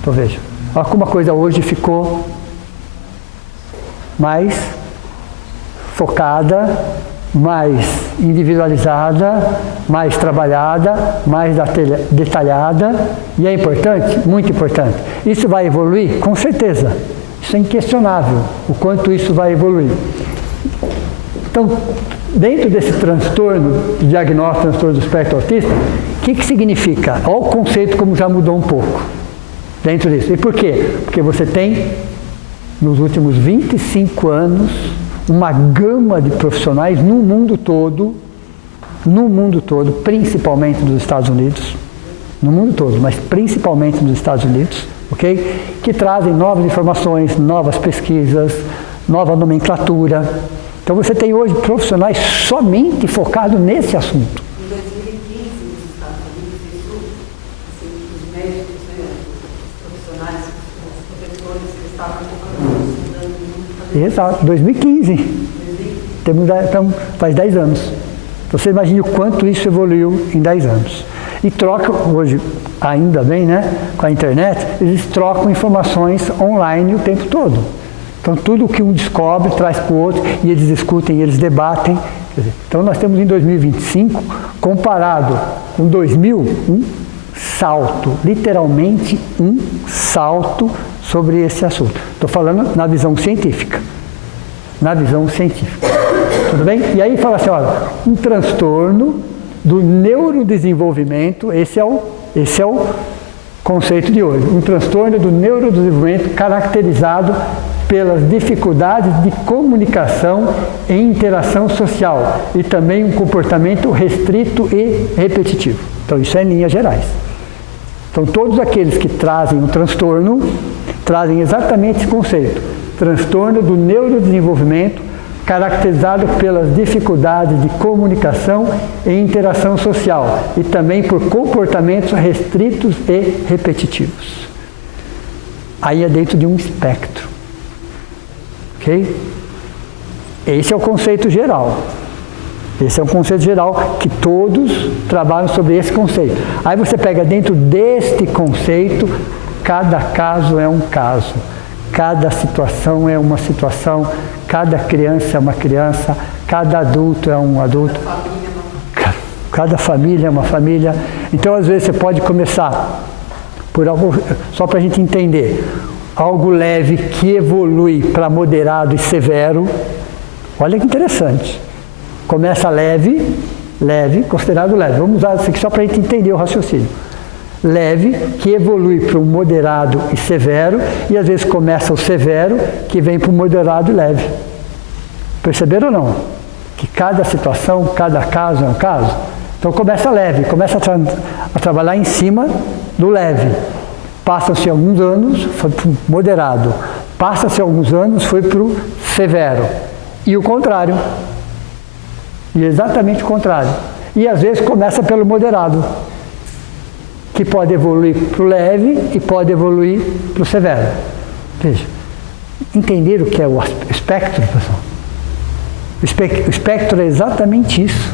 Então veja, olha como a coisa hoje ficou mais focada, mais individualizada, mais trabalhada, mais detalhada, e é importante, muito importante. Isso vai evoluir? Com certeza. Isso é inquestionável, o quanto isso vai evoluir. Então, dentro desse transtorno, diagnóstico do transtorno do espectro autista, o que significa? Olha o conceito como já mudou um pouco dentro disso. E por quê? Porque você tem, nos últimos 25 anos, uma gama de profissionais no mundo todo, principalmente nos Estados Unidos, no mundo todo, mas principalmente nos Estados Unidos, ok? Que trazem novas informações, novas pesquisas, nova nomenclatura. Então você tem hoje profissionais somente focados nesse assunto. Em 2015, nos Estados Unidos, isso, assim, os médicos, né, os profissionais, os professores, eles estavam focando muito. Exato, 2015. Então, faz 10 anos. Você imagina o quanto isso evoluiu em 10 anos. E troca, hoje, ainda bem, né, com a internet, eles trocam informações online o tempo todo. Então, tudo que um descobre, traz para o outro, e eles discutem, eles debatem. Então, nós temos em 2025, comparado com 2000, um salto, literalmente um salto sobre esse assunto. Estou falando na visão científica. Na visão científica. Tudo bem? E aí fala assim, olha, um transtorno do neurodesenvolvimento, esse é o conceito de hoje, um transtorno do neurodesenvolvimento caracterizado pelas dificuldades de comunicação e interação social e também um comportamento restrito e repetitivo. Então isso é em linhas gerais. Então todos aqueles que trazem um transtorno, trazem exatamente esse conceito, transtorno do neurodesenvolvimento caracterizado pelas dificuldades de comunicação e interação social e também por comportamentos restritos e repetitivos. Aí é dentro de um espectro. Ok? Esse é o conceito geral. Esse é um conceito geral que todos trabalham sobre esse conceito. Aí você pega dentro deste conceito, cada caso é um caso. Cada situação é uma situação, cada criança é uma criança, cada adulto é um adulto, cada família é uma família. Então, às vezes, você pode começar por algo, só para a gente entender, algo leve que evolui para moderado e severo. Olha que interessante. Começa leve, considerado leve. Vamos usar isso aqui só para a gente entender o raciocínio. Leve, que evolui para o moderado e severo, e às vezes começa o severo, que vem para o moderado e leve. Perceberam ou não? Que cada situação, cada caso é um caso. Então começa leve, começa a trabalhar em cima do leve. Passa-se alguns anos, foi para o moderado. Passa-se alguns anos, foi para o severo. E o contrário. E exatamente o contrário. E às vezes começa pelo moderado, que pode evoluir para o leve e pode evoluir para o severo. Veja, entenderam o que é o espectro, pessoal? O espectro é exatamente isso.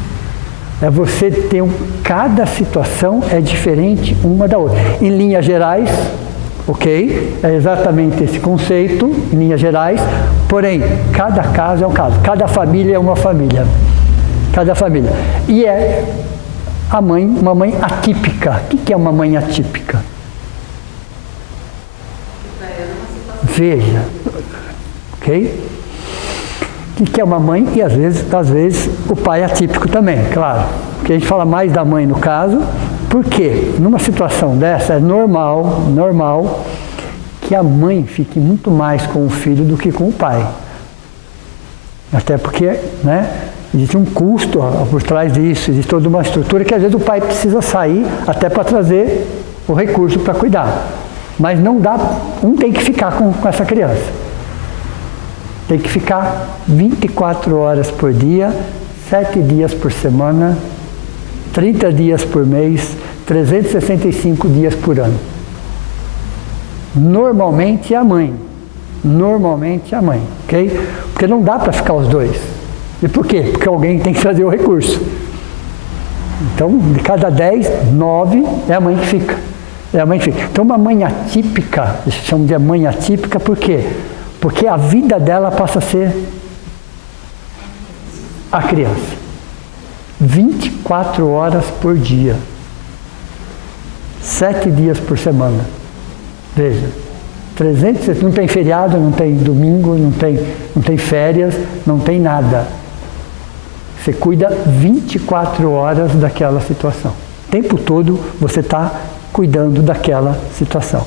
É você ter cada situação é diferente uma da outra. Em linhas gerais, ok? É exatamente esse conceito, em linhas gerais, porém, cada caso é um caso. Cada família é uma família. Cada família. E é a mãe, uma mãe atípica. O que é uma mãe atípica? Veja, ok? O que é uma mãe? E às vezes o pai é atípico também, claro. Porque a gente fala mais da mãe no caso, porque numa situação dessa é normal que a mãe fique muito mais com o filho do que com o pai. Até porque, né? Existe um custo por trás disso, existe toda uma estrutura que às vezes o pai precisa sair até para trazer o recurso para cuidar. Mas não dá, um tem que ficar com essa criança. Tem que ficar 24 horas por dia, 7 dias por semana, 30 dias por mês, 365 dias por ano. Normalmente é a mãe. Normalmente a mãe, ok? Porque não dá para ficar os dois. E por quê? Porque alguém tem que trazer o recurso. Então, de cada 10, 9 é a mãe que fica. É a mãe que fica. Então, uma mãe atípica, eles chamam de mãe atípica, por quê? Porque a vida dela passa a ser a criança. 24 horas por dia. 7 dias por semana. Veja, 300, não tem feriado, não tem domingo, não tem férias, não tem nada. Você cuida 24 horas daquela situação. O tempo todo você está cuidando daquela situação.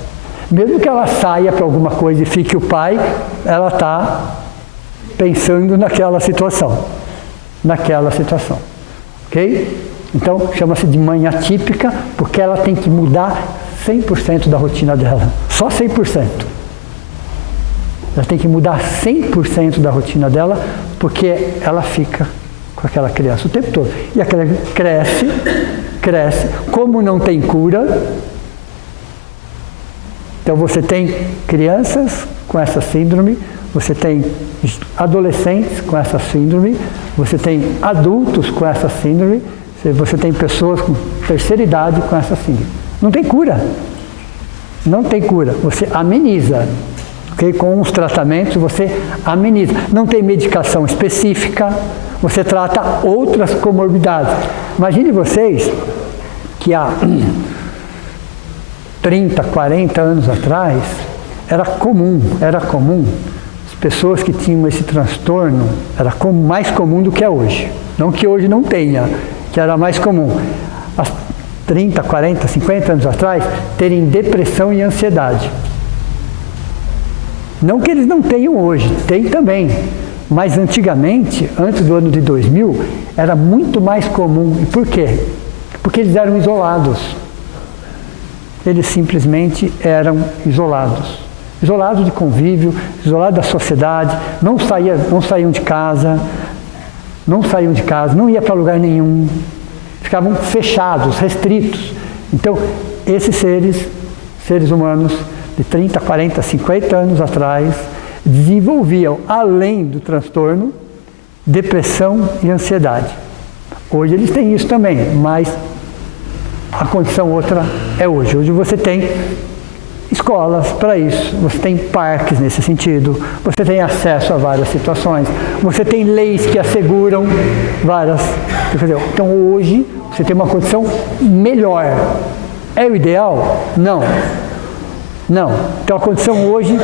Mesmo que ela saia para alguma coisa e fique o pai, ela está pensando naquela situação. Naquela situação. Ok? Então, chama-se de mãe atípica, porque ela tem que mudar 100% da rotina dela. Só 100%. Ela tem que mudar 100% da rotina dela, porque ela fica com aquela criança o tempo todo. E aquela cresce. Como não tem cura, então você tem crianças com essa síndrome, você tem adolescentes com essa síndrome, você tem adultos com essa síndrome, você tem pessoas com terceira idade com essa síndrome. Não tem cura. Não tem cura. Você ameniza. Okay? Com os tratamentos você ameniza. Não tem medicação específica, você trata outras comorbidades. Imagine vocês que há 30, 40 anos atrás, era comum as pessoas que tinham esse transtorno, era mais comum do que é hoje. Não que hoje não tenha, que era mais comum. Há 30, 40, 50 anos atrás, terem depressão e ansiedade. Não que eles não tenham hoje, tem também. Mas antigamente, antes do ano de 2000, era muito mais comum. E por quê? Porque eles eram isolados. Eles simplesmente eram isolados. Isolados de convívio, isolados da sociedade, não saíam de casa, não iam para lugar nenhum, ficavam fechados, restritos. Então, esses seres humanos de 30, 40, 50 anos atrás, desenvolviam, além do transtorno, depressão e ansiedade. Hoje eles têm isso também, mas a condição outra é hoje. Hoje você tem escolas para isso, você tem parques nesse sentido, você tem acesso a várias situações, você tem leis que asseguram várias... Então hoje você tem uma condição melhor. É o ideal? Não. Não. Então a condição hoje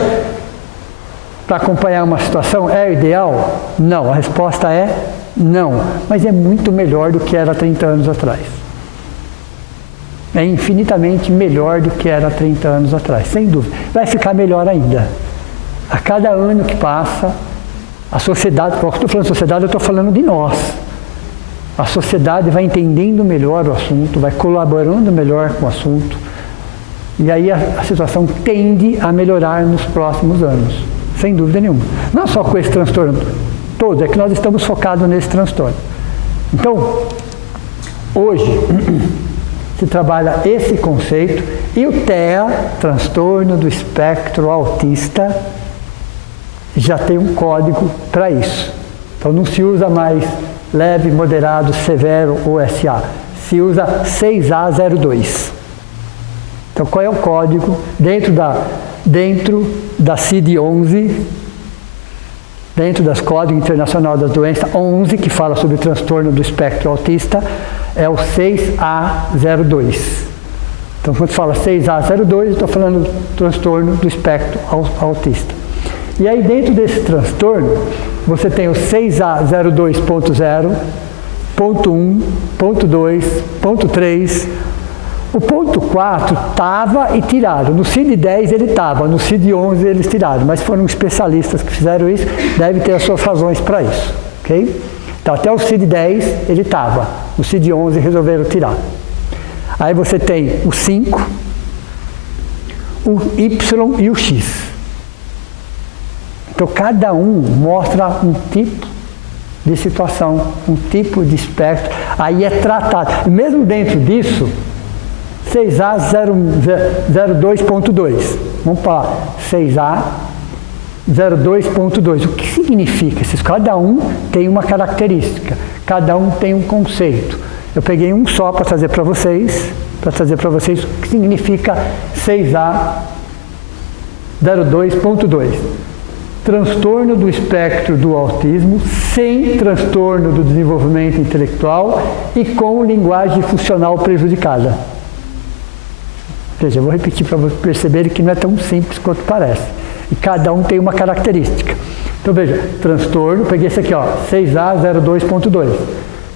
para acompanhar uma situação é o ideal? Não. A resposta é não. Mas é muito melhor do que era 30 anos atrás. É infinitamente melhor do que era 30 anos atrás, sem dúvida. Vai ficar melhor ainda. A cada ano que passa, a sociedade, quando eu estou falando de sociedade, eu estou falando de nós. A sociedade vai entendendo melhor o assunto, vai colaborando melhor com o assunto. E aí a situação tende a melhorar nos próximos anos, sem dúvida nenhuma. Não só com esse transtorno todo, é que nós estamos focados nesse transtorno. Então, hoje... se trabalha esse conceito, e o TEA, transtorno do espectro autista, já tem um código para isso. Então não se usa mais leve, moderado, severo ou SA, se usa 6A02. Então qual é o código? Dentro da CID-11, dentro das Código Internacional das Doenças 11, que fala sobre o transtorno do espectro autista, é o 6A02. Então, quando fala 6A02, eu estou falando do transtorno do espectro autista. E aí, dentro desse transtorno, você tem o 6A02.0, ponto 1, ponto 2, ponto 3. O ponto 4 estava e tiraram. No CID-10 ele estava, no CID-11 eles tiraram. Mas foram especialistas que fizeram isso, devem ter as suas razões para isso. Ok? Então, até o CID-10 ele estava, no CID-11 resolveram tirar. Aí você tem o 5, o Y e o X. Então, cada um mostra um tipo de situação, um tipo de espectro, aí é tratado. E mesmo dentro disso, 6A02.2, vamos falar 6A 02.2. O que significa isso? Cada um tem uma característica, cada um tem um conceito. Eu peguei um só para trazer para vocês o que significa 6A 02.2. Transtorno do espectro do autismo sem transtorno do desenvolvimento intelectual e com linguagem funcional prejudicada. Veja, eu vou repetir para vocês perceberem que não é tão simples quanto parece. E cada um tem uma característica. Então veja, transtorno, peguei esse aqui, ó, 6A 02.2.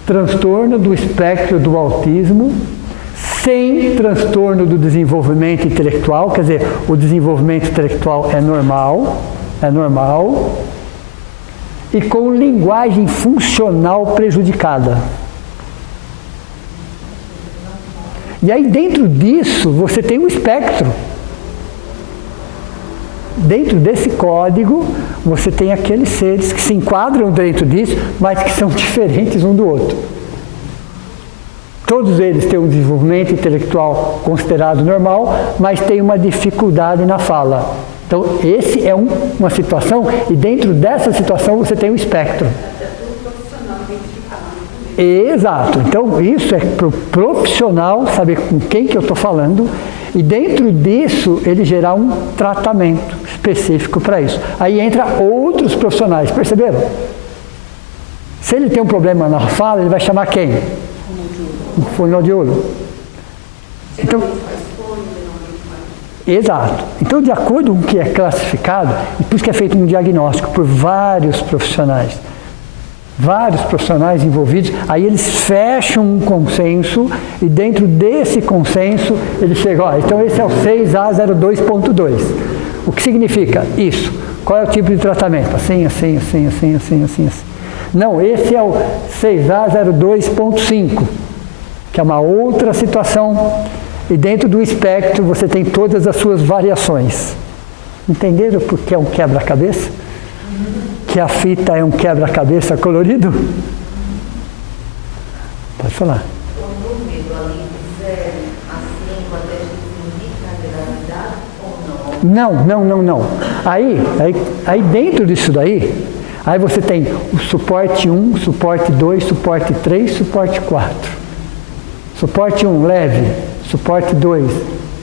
Transtorno do espectro do autismo sem transtorno do desenvolvimento intelectual, quer dizer, o desenvolvimento intelectual é normal, e com linguagem funcional prejudicada. E aí dentro disso você tem um espectro. Dentro desse código você tem aqueles seres que se enquadram dentro disso, mas que são diferentes um do outro. Todos eles têm um desenvolvimento intelectual considerado normal, mas têm uma dificuldade na fala. Então, esse é uma situação, e dentro dessa situação você tem um espectro. Exato. Então, isso é para o profissional saber com quem que eu estou falando, e dentro disso ele gerar um tratamento específico para isso. Aí entra outros profissionais, perceberam? Se ele tem um problema na fala, ele vai chamar quem? Um fonoaudiólogo. Então, exato. Então, de acordo com o que é classificado, e por isso que é feito um diagnóstico por vários profissionais envolvidos, aí eles fecham um consenso e dentro desse consenso eles chegam, ó, então esse é o 6A02.2. O que significa isso? Qual é o tipo de tratamento? Assim. Não, esse é o 6A02.5, que é uma outra situação. E dentro do espectro você tem todas as suas variações. Entenderam por que é um quebra-cabeça? Que a fita é um quebra-cabeça colorido? Pode falar. O número ali de 0 a 5 até indica a gravidade ou não? Não. Aí dentro disso daí, aí você tem o suporte 1, suporte 2, suporte 3, suporte 4. Suporte 1, leve. Suporte 2,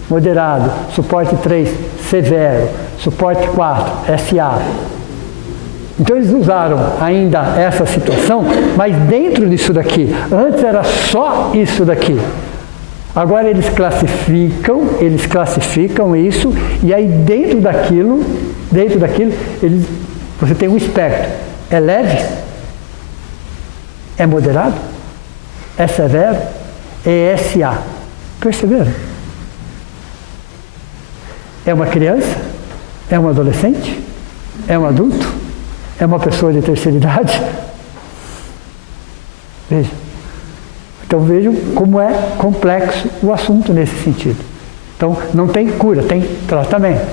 moderado. Suporte 3, severo. Suporte 4, SA. Então eles usaram ainda essa situação, mas dentro disso daqui. Antes era só isso daqui. Agora eles classificam isso, e aí dentro daquilo, você tem um espectro. É leve? É moderado? É severo? É SA. Perceberam? É uma criança? É um adolescente? É um adulto? É uma pessoa de terceira idade? Vejam. Então vejam como é complexo o assunto nesse sentido. Então não tem cura, tem tratamento.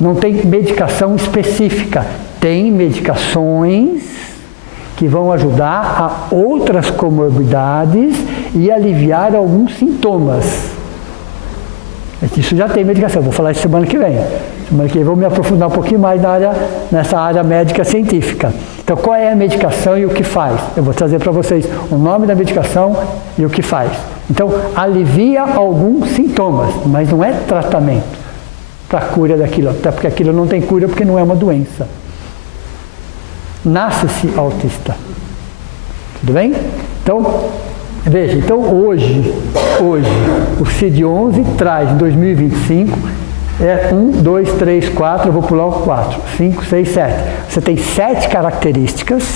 Não tem medicação específica. Tem medicações que vão ajudar a outras comorbidades e aliviar alguns sintomas. Isso já tem medicação, vou falar isso semana que vem. Semana que vem vou me aprofundar um pouquinho mais nessa área médica científica. Então, qual é a medicação e o que faz? Eu vou trazer para vocês o nome da medicação e o que faz. Então, alivia alguns sintomas, mas não é tratamento para a cura daquilo, até porque aquilo não tem cura porque não é uma doença. Nasce-se autista. Tudo bem? Então, veja, hoje o CID-11 traz, em 2025, 1, 2, 3, 4, eu vou pular o 4, 5, 6, 7. Você tem 7 características.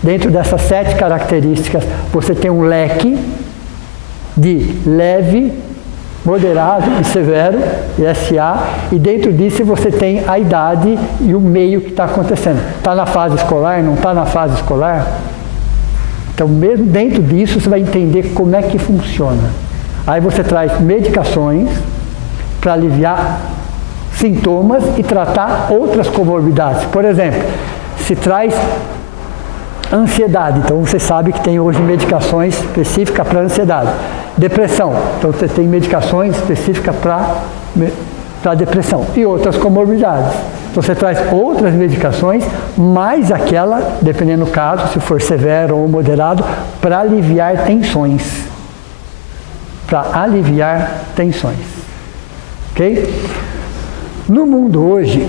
Dentro dessas 7 características, você tem um leque de leve, moderado e severo, SA, e dentro disso você tem a idade e o meio que está acontecendo. Está na fase escolar, não está na fase escolar? Então, mesmo dentro disso, você vai entender como é que funciona. Aí você traz medicações para aliviar sintomas e tratar outras comorbidades. Por exemplo, se traz ansiedade, então você sabe que tem hoje medicações específicas para ansiedade. Depressão, então você tem medicações específicas para para a depressão e outras comorbidades. Então você traz outras medicações, mais aquela, dependendo do caso, se for severo ou moderado, para aliviar tensões. Para aliviar tensões. Ok? No mundo hoje,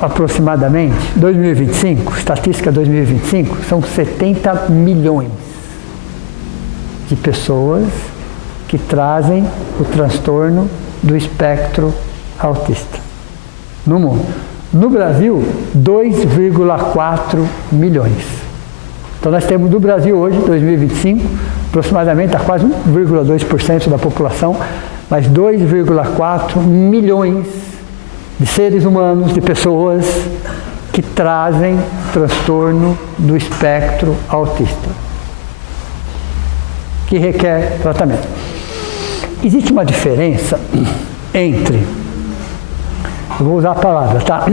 aproximadamente, 2025, estatística 2025, são 70 milhões de pessoas que trazem o transtorno do espectro autista. No mundo. No Brasil, 2,4 milhões. Então nós temos no Brasil hoje, 2025, aproximadamente está quase 1,2% da população, mas 2,4 milhões de seres humanos, de pessoas que trazem transtorno do espectro autista, que requer tratamento. Existe uma diferença entre, eu vou usar a palavra, tá?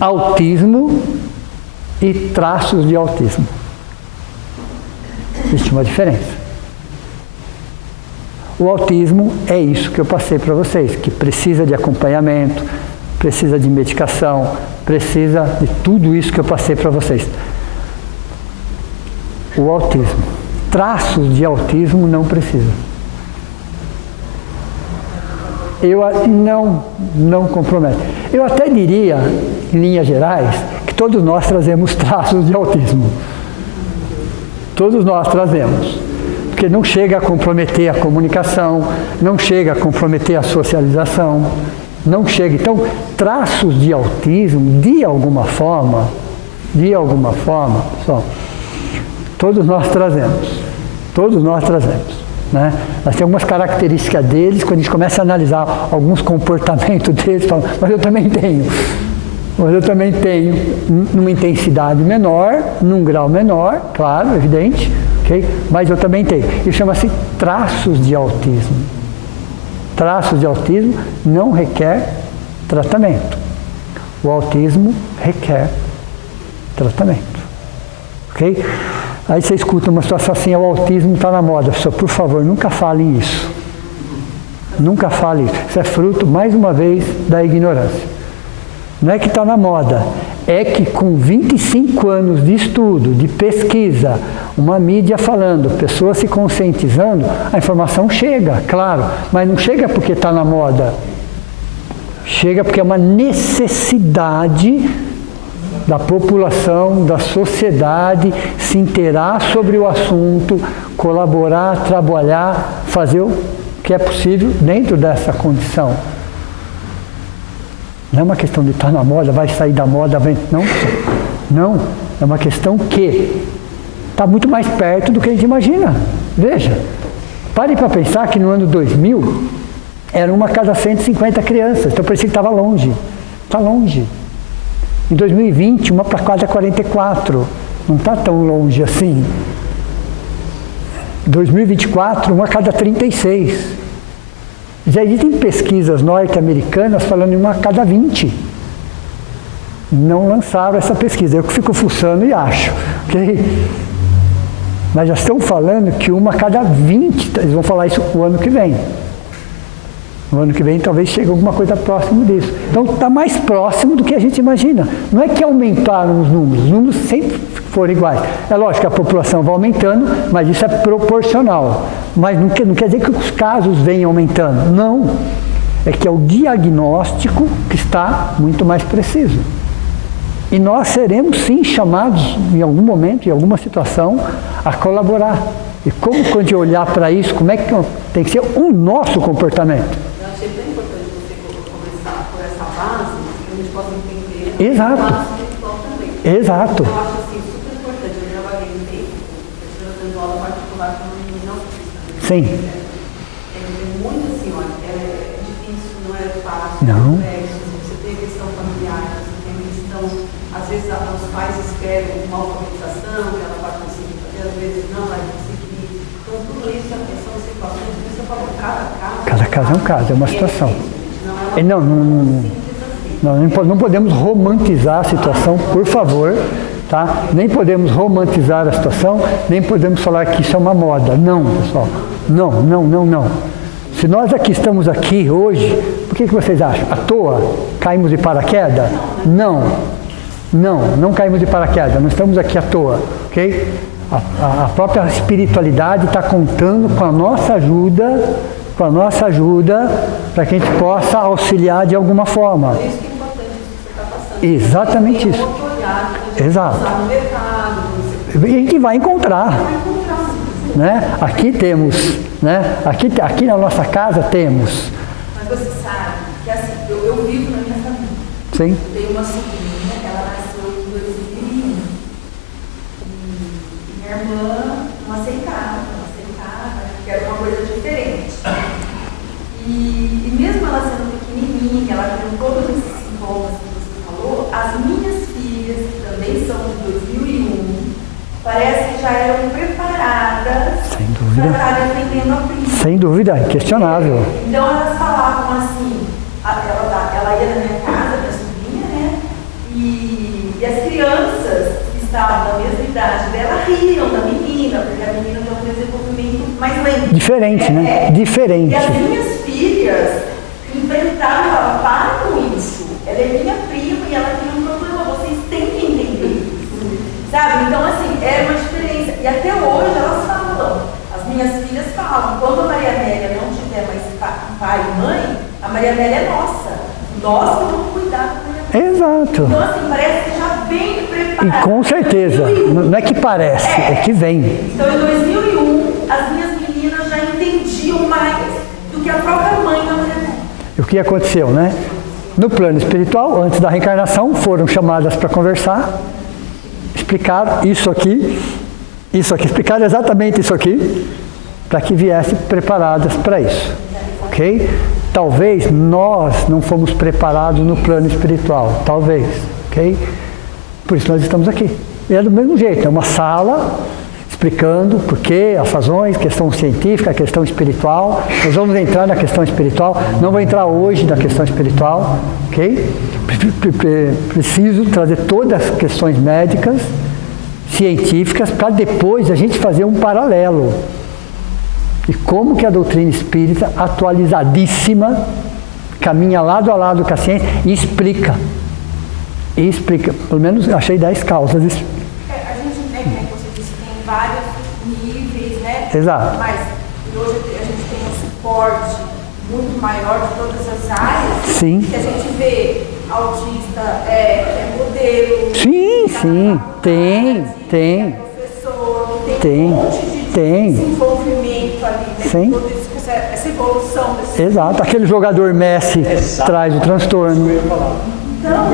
Autismo e traços de autismo. Existe uma diferença. O autismo é isso que eu passei para vocês, que precisa de acompanhamento, precisa de medicação, precisa de tudo isso que eu passei para vocês. O autismo. Traços de autismo não precisa. Não compromete. Eu até diria, em linhas gerais, que todos nós trazemos traços de autismo. Todos nós trazemos. Porque não chega a comprometer a comunicação, não chega a comprometer a socialização, não chega. Então, traços de autismo, de alguma forma, pessoal, todos nós trazemos. Todos nós trazemos. Né? Nós temos algumas características deles, quando a gente começa a analisar alguns comportamentos deles, fala, mas eu também tenho, numa intensidade menor, num grau menor, claro, evidente, okay? Mas eu também tenho. Isso chama-se traços de autismo. Traços de autismo não requer tratamento. O autismo requer tratamento. Ok? Aí você escuta uma situação assim, o autismo está na moda. Pessoal, por favor, nunca fale isso. Nunca fale isso. Isso é fruto, mais uma vez, da ignorância. Não é que está na moda, é que com 25 anos de estudo, de pesquisa, uma mídia falando, pessoas se conscientizando, a informação chega, claro, mas não chega porque está na moda. Chega porque é uma necessidade da população, da sociedade, se inteirar sobre o assunto, colaborar, trabalhar, fazer o que é possível dentro dessa condição. Não é uma questão de estar na moda, vai sair da moda, não. É uma questão que está muito mais perto do que a gente imagina. Veja, pare para pensar que no ano 2000, era uma a cada 150 crianças, então parecia que estava longe. Está longe. Em 2020, uma para cada 44. Não está tão longe assim. Em 2024, uma a cada 36. Já existem pesquisas norte-americanas falando em uma a cada 20. Não lançaram essa pesquisa. Eu que fico fuçando e acho. Okay? Mas já estão falando que uma a cada 20. Eles vão falar isso o ano que vem. No ano que vem talvez chegue alguma coisa próximo disso. Então está mais próximo do que a gente imagina. Não é que aumentaram os números sempre foram iguais. É lógico que a população vai aumentando, mas isso é proporcional. Mas não quer dizer que os casos venham aumentando. Não. É que é o diagnóstico que está muito mais preciso. E nós seremos sim chamados em algum momento, em alguma situação, a colaborar. E como quando a gente olhar para isso, como é que tem que ser o nosso comportamento? Achei bem importante você começar por essa base, que a gente possa entender Exato. o lado espiritual também. Exato. Eu acho assim, super importante. Eu trabalhei um tempo, eu dando aula particular para uma menina autista. Sim. É muito assim, olha, é difícil, não é fácil. Não. Você tem a questão familiar, você tem a questão, às vezes os pais esperam uma alfabetização, que ela vai conseguir fazer, às vezes não vai conseguir. Então tudo isso são situações, por isso eu falo, cada caso é um caso, é uma situação. Não podemos romantizar a situação, por favor, tá? Nem podemos romantizar a situação, nem podemos falar que isso é uma moda. Não, pessoal. Não. Se nós estamos aqui hoje, O que vocês acham? À toa? Caímos de paraquedas? Não caímos de paraquedas, não estamos aqui à toa, ok? A própria espiritualidade está contando com a nossa ajuda, para que a gente possa auxiliar de alguma forma. Por isso que é importante isso que você está passando. Exatamente isso. Exato. No mercado, E a gente vai encontrar. Né? Aqui temos, né? Aqui na nossa casa temos. Mas você sabe que assim, eu vivo na minha família. Sim. Tenho uma sobrinha, ela nasceu em 2001. E minha irmã não aceitava, porque era uma coisa diferente. E mesmo ela sendo pequenininha, ela tendo todos esses sintomas que você falou, as minhas filhas, que também são de 2001, parece que já eram preparadas para estar defendendo a prima. Sem dúvida, inquestionável. Então elas falavam assim, ela ia na minha casa, minha sobrinha, né? E as crianças que estavam da mesma idade dela riam da menina, porque a menina tem um desenvolvimento mais lento. Diferente, né? Diferente. E as minhas filhas inventaram, falavam, para com isso. Ela é minha prima e ela tem um problema, vocês têm que entender isso. Sabe? Então, assim, era uma diferença. E até hoje elas falam, as minhas filhas falam, quando a Maria Amélia não tiver mais pai e mãe, a Maria Amélia é nossa. Nós que vamos cuidar da Maria Amélia. Exato. Então, assim, parece que já vem preparado. E com certeza, não é que parece, é que vem. Então, em 2001, as minhas meninas já entendiam mais do que a própria mãe da Maria Amélia. E o que aconteceu, né? No plano espiritual, antes da reencarnação, foram chamadas para conversar, explicaram isso aqui, explicaram exatamente isso aqui, para que viessem preparadas para isso, ok? Talvez nós não fomos preparados no plano espiritual, talvez, ok? Por isso nós estamos aqui. E é do mesmo jeito, é uma sala explicando por quê, as razões, questão científica, questão espiritual. Nós vamos entrar na questão espiritual, não vou entrar hoje na questão espiritual, ok? Preciso trazer todas as questões médicas, científicas, para depois a gente fazer um paralelo de como que a doutrina espírita, atualizadíssima, caminha lado a lado com a ciência e explica, pelo menos achei 10 causas. A gente, né, como você disse, tem vários níveis, né? Exato. Mas hoje a gente tem um suporte muito maior de todas as áreas. Sim. Que a gente vê autista modelo. Sim, tem. Professor, Tem. um monte de desenvolvimento ali, né? Sim. Todo isso, essa evolução desse. Exato. Aquele jogador Messi traz o transtorno. Então,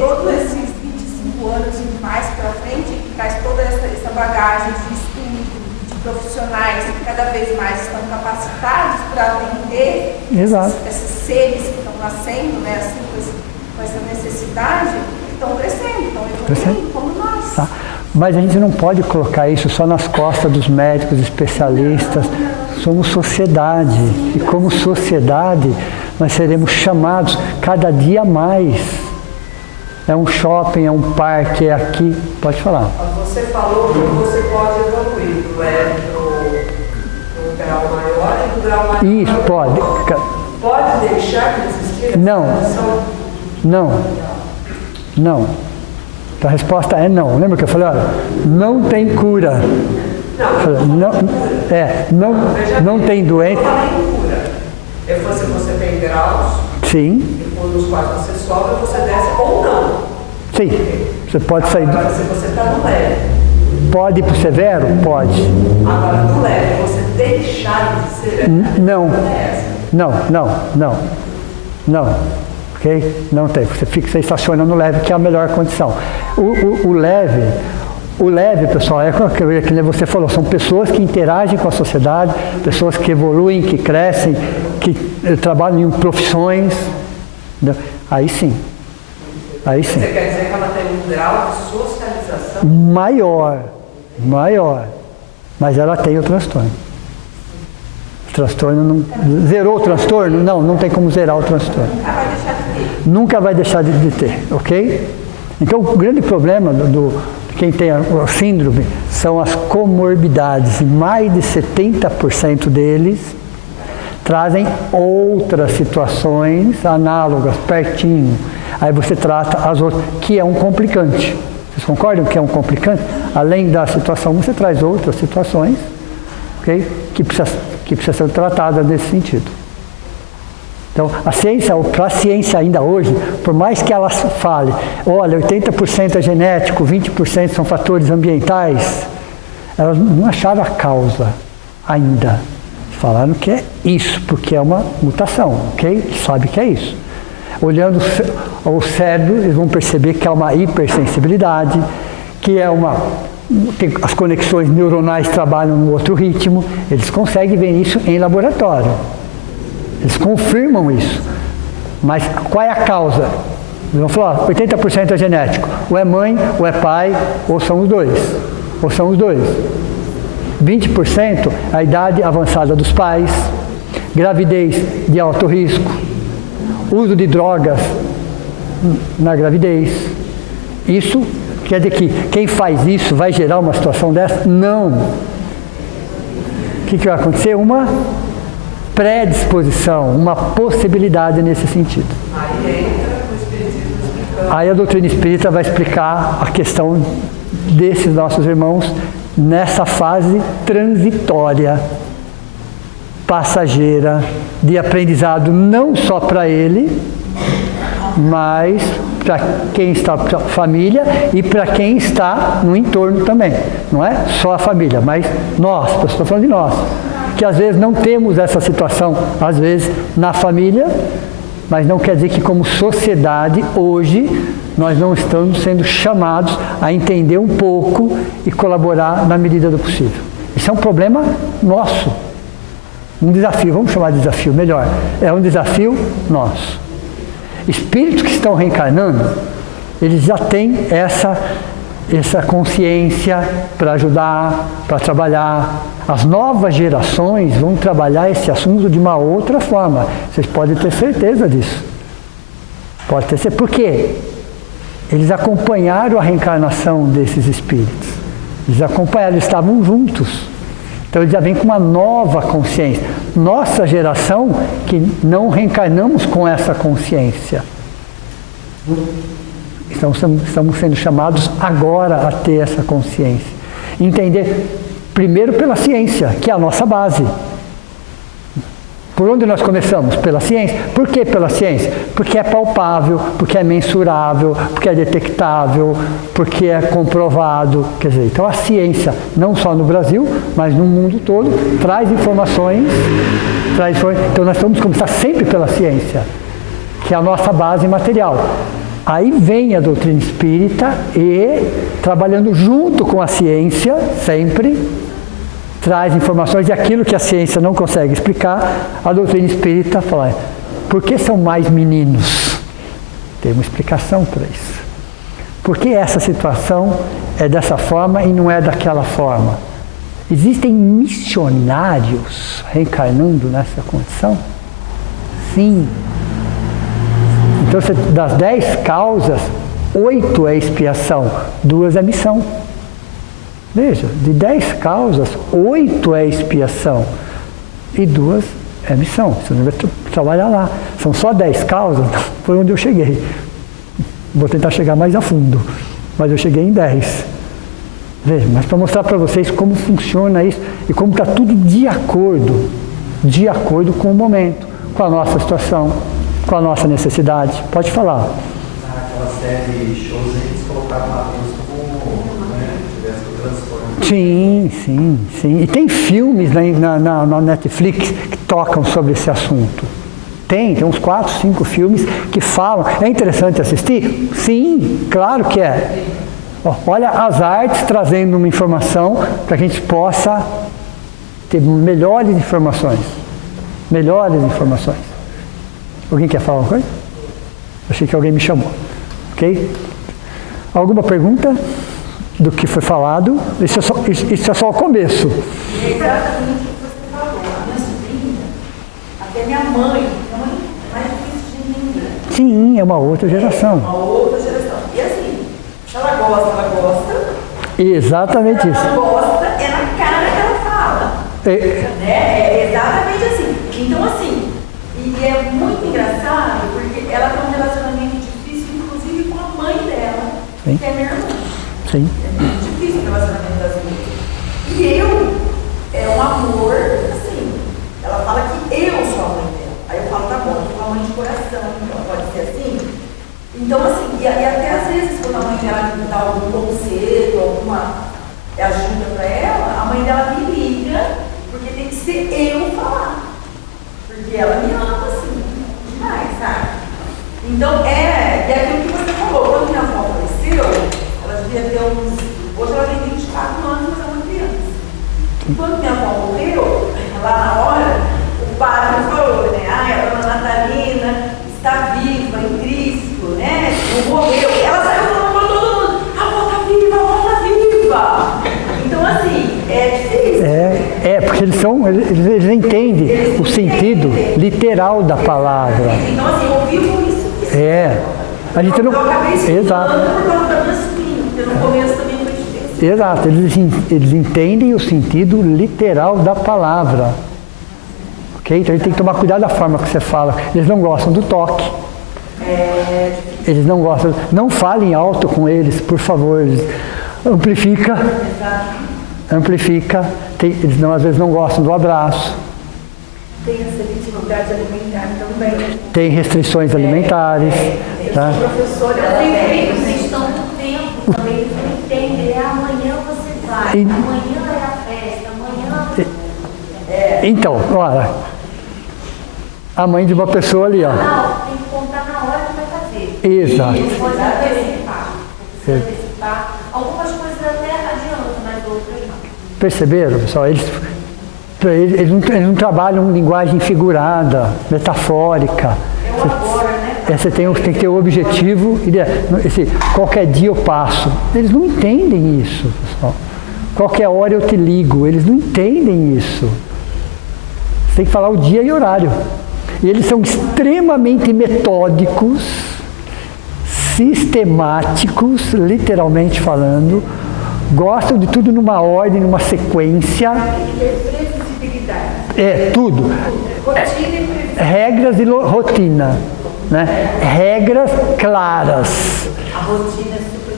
todos esses 25 anos e mais para frente, traz toda essa bagagem de estudo, de profissionais que cada vez mais estão capacitados para atender esses seres que estão nascendo, né, assim, com essa necessidade, estão crescendo, estão evoluindo como nós. Tá. Mas a gente não pode colocar isso só nas costas dos médicos especialistas. Somos sociedade. E como sociedade, nós seremos chamados cada dia mais. É um shopping, é um parque, é aqui. Pode falar. Você falou que você pode evoluir do leve pro grau maior e do grau maior. Isso, pode. Pode deixar de existir? Não. A resposta é não. Lembra que eu falei, olha, não tem cura. Não tem doença. Eu falei em cura. Você tem graus. Sim. Nos quais você sobe, você desce ou não. Sim. Você pode sair. Agora, se você está no leve. Pode ir para o severo? Pode. Agora, no leve, você deixar de ser. Não. Ok? Não tem. Você estaciona no leve, que é a melhor condição. O leve, pessoal, é que nem você falou, são pessoas que interagem com a sociedade, pessoas que evoluem, que crescem, que trabalham em profissões. Aí sim. Você quer dizer que ela tem um grau de socialização? Maior. Mas ela tem o transtorno. O transtorno não... Zerou o transtorno? Não tem como zerar o transtorno. Nunca vai deixar de ter, ok? Então, o grande problema de quem tem a síndrome são as comorbidades. Mais de 70% deles trazem outras situações análogas, pertinho. Aí você trata as outras, que é um complicante. Vocês concordam que é um complicante? Além da situação 1, você traz outras situações, okay? que precisa ser tratada nesse sentido. Então, a ciência, para a ciência ainda hoje, por mais que ela fale, olha, 80% é genético, 20% são fatores ambientais, elas não acharam a causa ainda. Falaram que é isso, porque é uma mutação, ok? Sabe que é isso. Olhando o cérebro, eles vão perceber que é uma hipersensibilidade, que é as conexões neuronais trabalham num outro ritmo, eles conseguem ver isso em laboratório. Eles confirmam isso. Mas qual é a causa? Eles vão falar, 80% é genético. Ou é mãe, ou é pai, ou são os dois. 20% a idade avançada dos pais, gravidez de alto risco, uso de drogas na gravidez. Isso quer dizer que quem faz isso vai gerar uma situação dessa? Não. O que vai acontecer? Uma predisposição, uma possibilidade nesse sentido. Aí entra o Espiritismo explicando. Aí a doutrina espírita vai explicar a questão desses nossos irmãos nessa fase transitória, passageira, de aprendizado não só para ele, mas para quem está na família e para quem está no entorno também. Não é só a família, mas nós, eu estou falando de nós, que às vezes não temos essa situação, às vezes na família, mas não quer dizer que como sociedade, hoje, nós não estamos sendo chamados a entender um pouco e colaborar na medida do possível. Isso é um problema nosso. Um desafio, vamos chamar de desafio melhor. É um desafio nosso. Espíritos que estão reencarnando, eles já têm essa consciência para ajudar, para trabalhar. As novas gerações vão trabalhar esse assunto de uma outra forma. Vocês podem ter certeza disso. Pode ter certeza. Por quê? Eles acompanharam a reencarnação desses espíritos. Eles acompanharam, eles estavam juntos. Então eles já vêm com uma nova consciência. Nossa geração, que não reencarnamos com essa consciência. Estamos sendo chamados agora a ter essa consciência. Entender, primeiro pela ciência, que é a nossa base. Por onde nós começamos? Pela ciência. Por que pela ciência? Porque é palpável, porque é mensurável, porque é detectável, porque é comprovado. Quer dizer, então a ciência, não só no Brasil, mas no mundo todo, traz informações. Então nós vamos começar sempre pela ciência, que é a nossa base material. Aí vem a doutrina espírita e, trabalhando junto com a ciência, sempre, traz informações de aquilo que a ciência não consegue explicar. A doutrina espírita fala, por que são mais meninos? Tem uma explicação para isso. Por que essa situação é dessa forma e não é daquela forma? Existem missionários reencarnando nessa condição? Sim. Então, das 10 causas, 8 é expiação, 2 é missão. Veja, de 10 causas, 8 é expiação e 2 é missão. Você não vai trabalhar lá. São só 10 causas, foi onde eu cheguei. Vou tentar chegar mais a fundo, mas eu cheguei em 10. Veja, mas para mostrar para vocês como funciona isso e como está tudo de acordo com o momento, com a nossa situação, com a nossa necessidade. Pode falar. Naquela série shows, eles colocaram lá Deus como, tivesse o transformo. Sim. E tem filmes na Netflix que tocam sobre esse assunto. Tem uns 4, 5 filmes que falam. É interessante assistir? Sim, claro que é. Olha as artes trazendo uma informação para que a gente possa ter melhores informações. Alguém quer falar uma coisa? Achei que alguém me chamou. Ok? Alguma pergunta do que foi falado? Isso é só o começo. É exatamente o que você falou. A minha sobrinha, até minha mãe mais difícil de entender. Sim, é uma outra geração. Uma outra geração. E assim, se ela gosta. Exatamente se isso. ela não gosta, é na cara que ela fala. É exatamente assim. Então, assim, e é muito engraçado, porque ela tem um relacionamento difícil, inclusive com a mãe dela, Sim. que é minha irmã. Sim. É muito difícil o relacionamento das duas. E eu, é um amor, assim, ela fala que eu sou a mãe dela. Aí eu falo, tá bom, eu sou a mãe de coração, então pode ser assim. Então, assim, e até às vezes, quando a mãe dela dá algum conselho, alguma ajuda pra ela, a mãe dela me liga, porque tem que ser eu falar. Porque ela me ama, assim, demais, sabe? Então, e aquilo que você falou, quando minha avó faleceu, ela devia ter hoje ela tem 24 anos, mas é uma criança. E quando minha avó morreu, lá na hora, o padre falou, né? A dona Natalina está viva em Cristo, né? Não morreu. Ela saiu falando para todo mundo, a avó está viva, a avó está viva. Então, assim, é difícil. Porque eles entendem o sentido literal da palavra. Então, assim, eu vivo isso. A gente não. Eu acabei Exato. por causa da minha sobrinha, porque no começo também foi difícil. Exato, eles entendem o sentido literal da palavra. Ok? Então a gente tem que tomar cuidado da forma que você fala. Eles não gostam do toque. Eles não gostam. Não falem alto com eles, por favor. Amplifica. Amplifica. Eles às vezes não gostam do abraço. Tem a seletividade alimentar também. Tem restrições alimentares. Tá? Professor, Vocês estão no tempo também, eles não entendem. Amanhã você vai, amanhã é a festa, amanhã. Então, olha, a mãe de uma pessoa ali, ó. Não, tem que contar na hora que vai fazer. Exato. Eles podem antecipar. Algumas coisas até adiantam, mas outras não. Perceberam, pessoal? Eles não trabalham linguagem figurada, metafórica. Você tem que ter o objetivo, qualquer dia eu passo. Eles não entendem isso, pessoal. Qualquer hora eu te ligo. Eles não entendem isso. Você tem que falar o dia e horário. E eles são extremamente metódicos, sistemáticos, literalmente falando. Gostam de tudo numa ordem, numa sequência. Tudo. Regras e rotina. Né? Regras claras. A rotina é super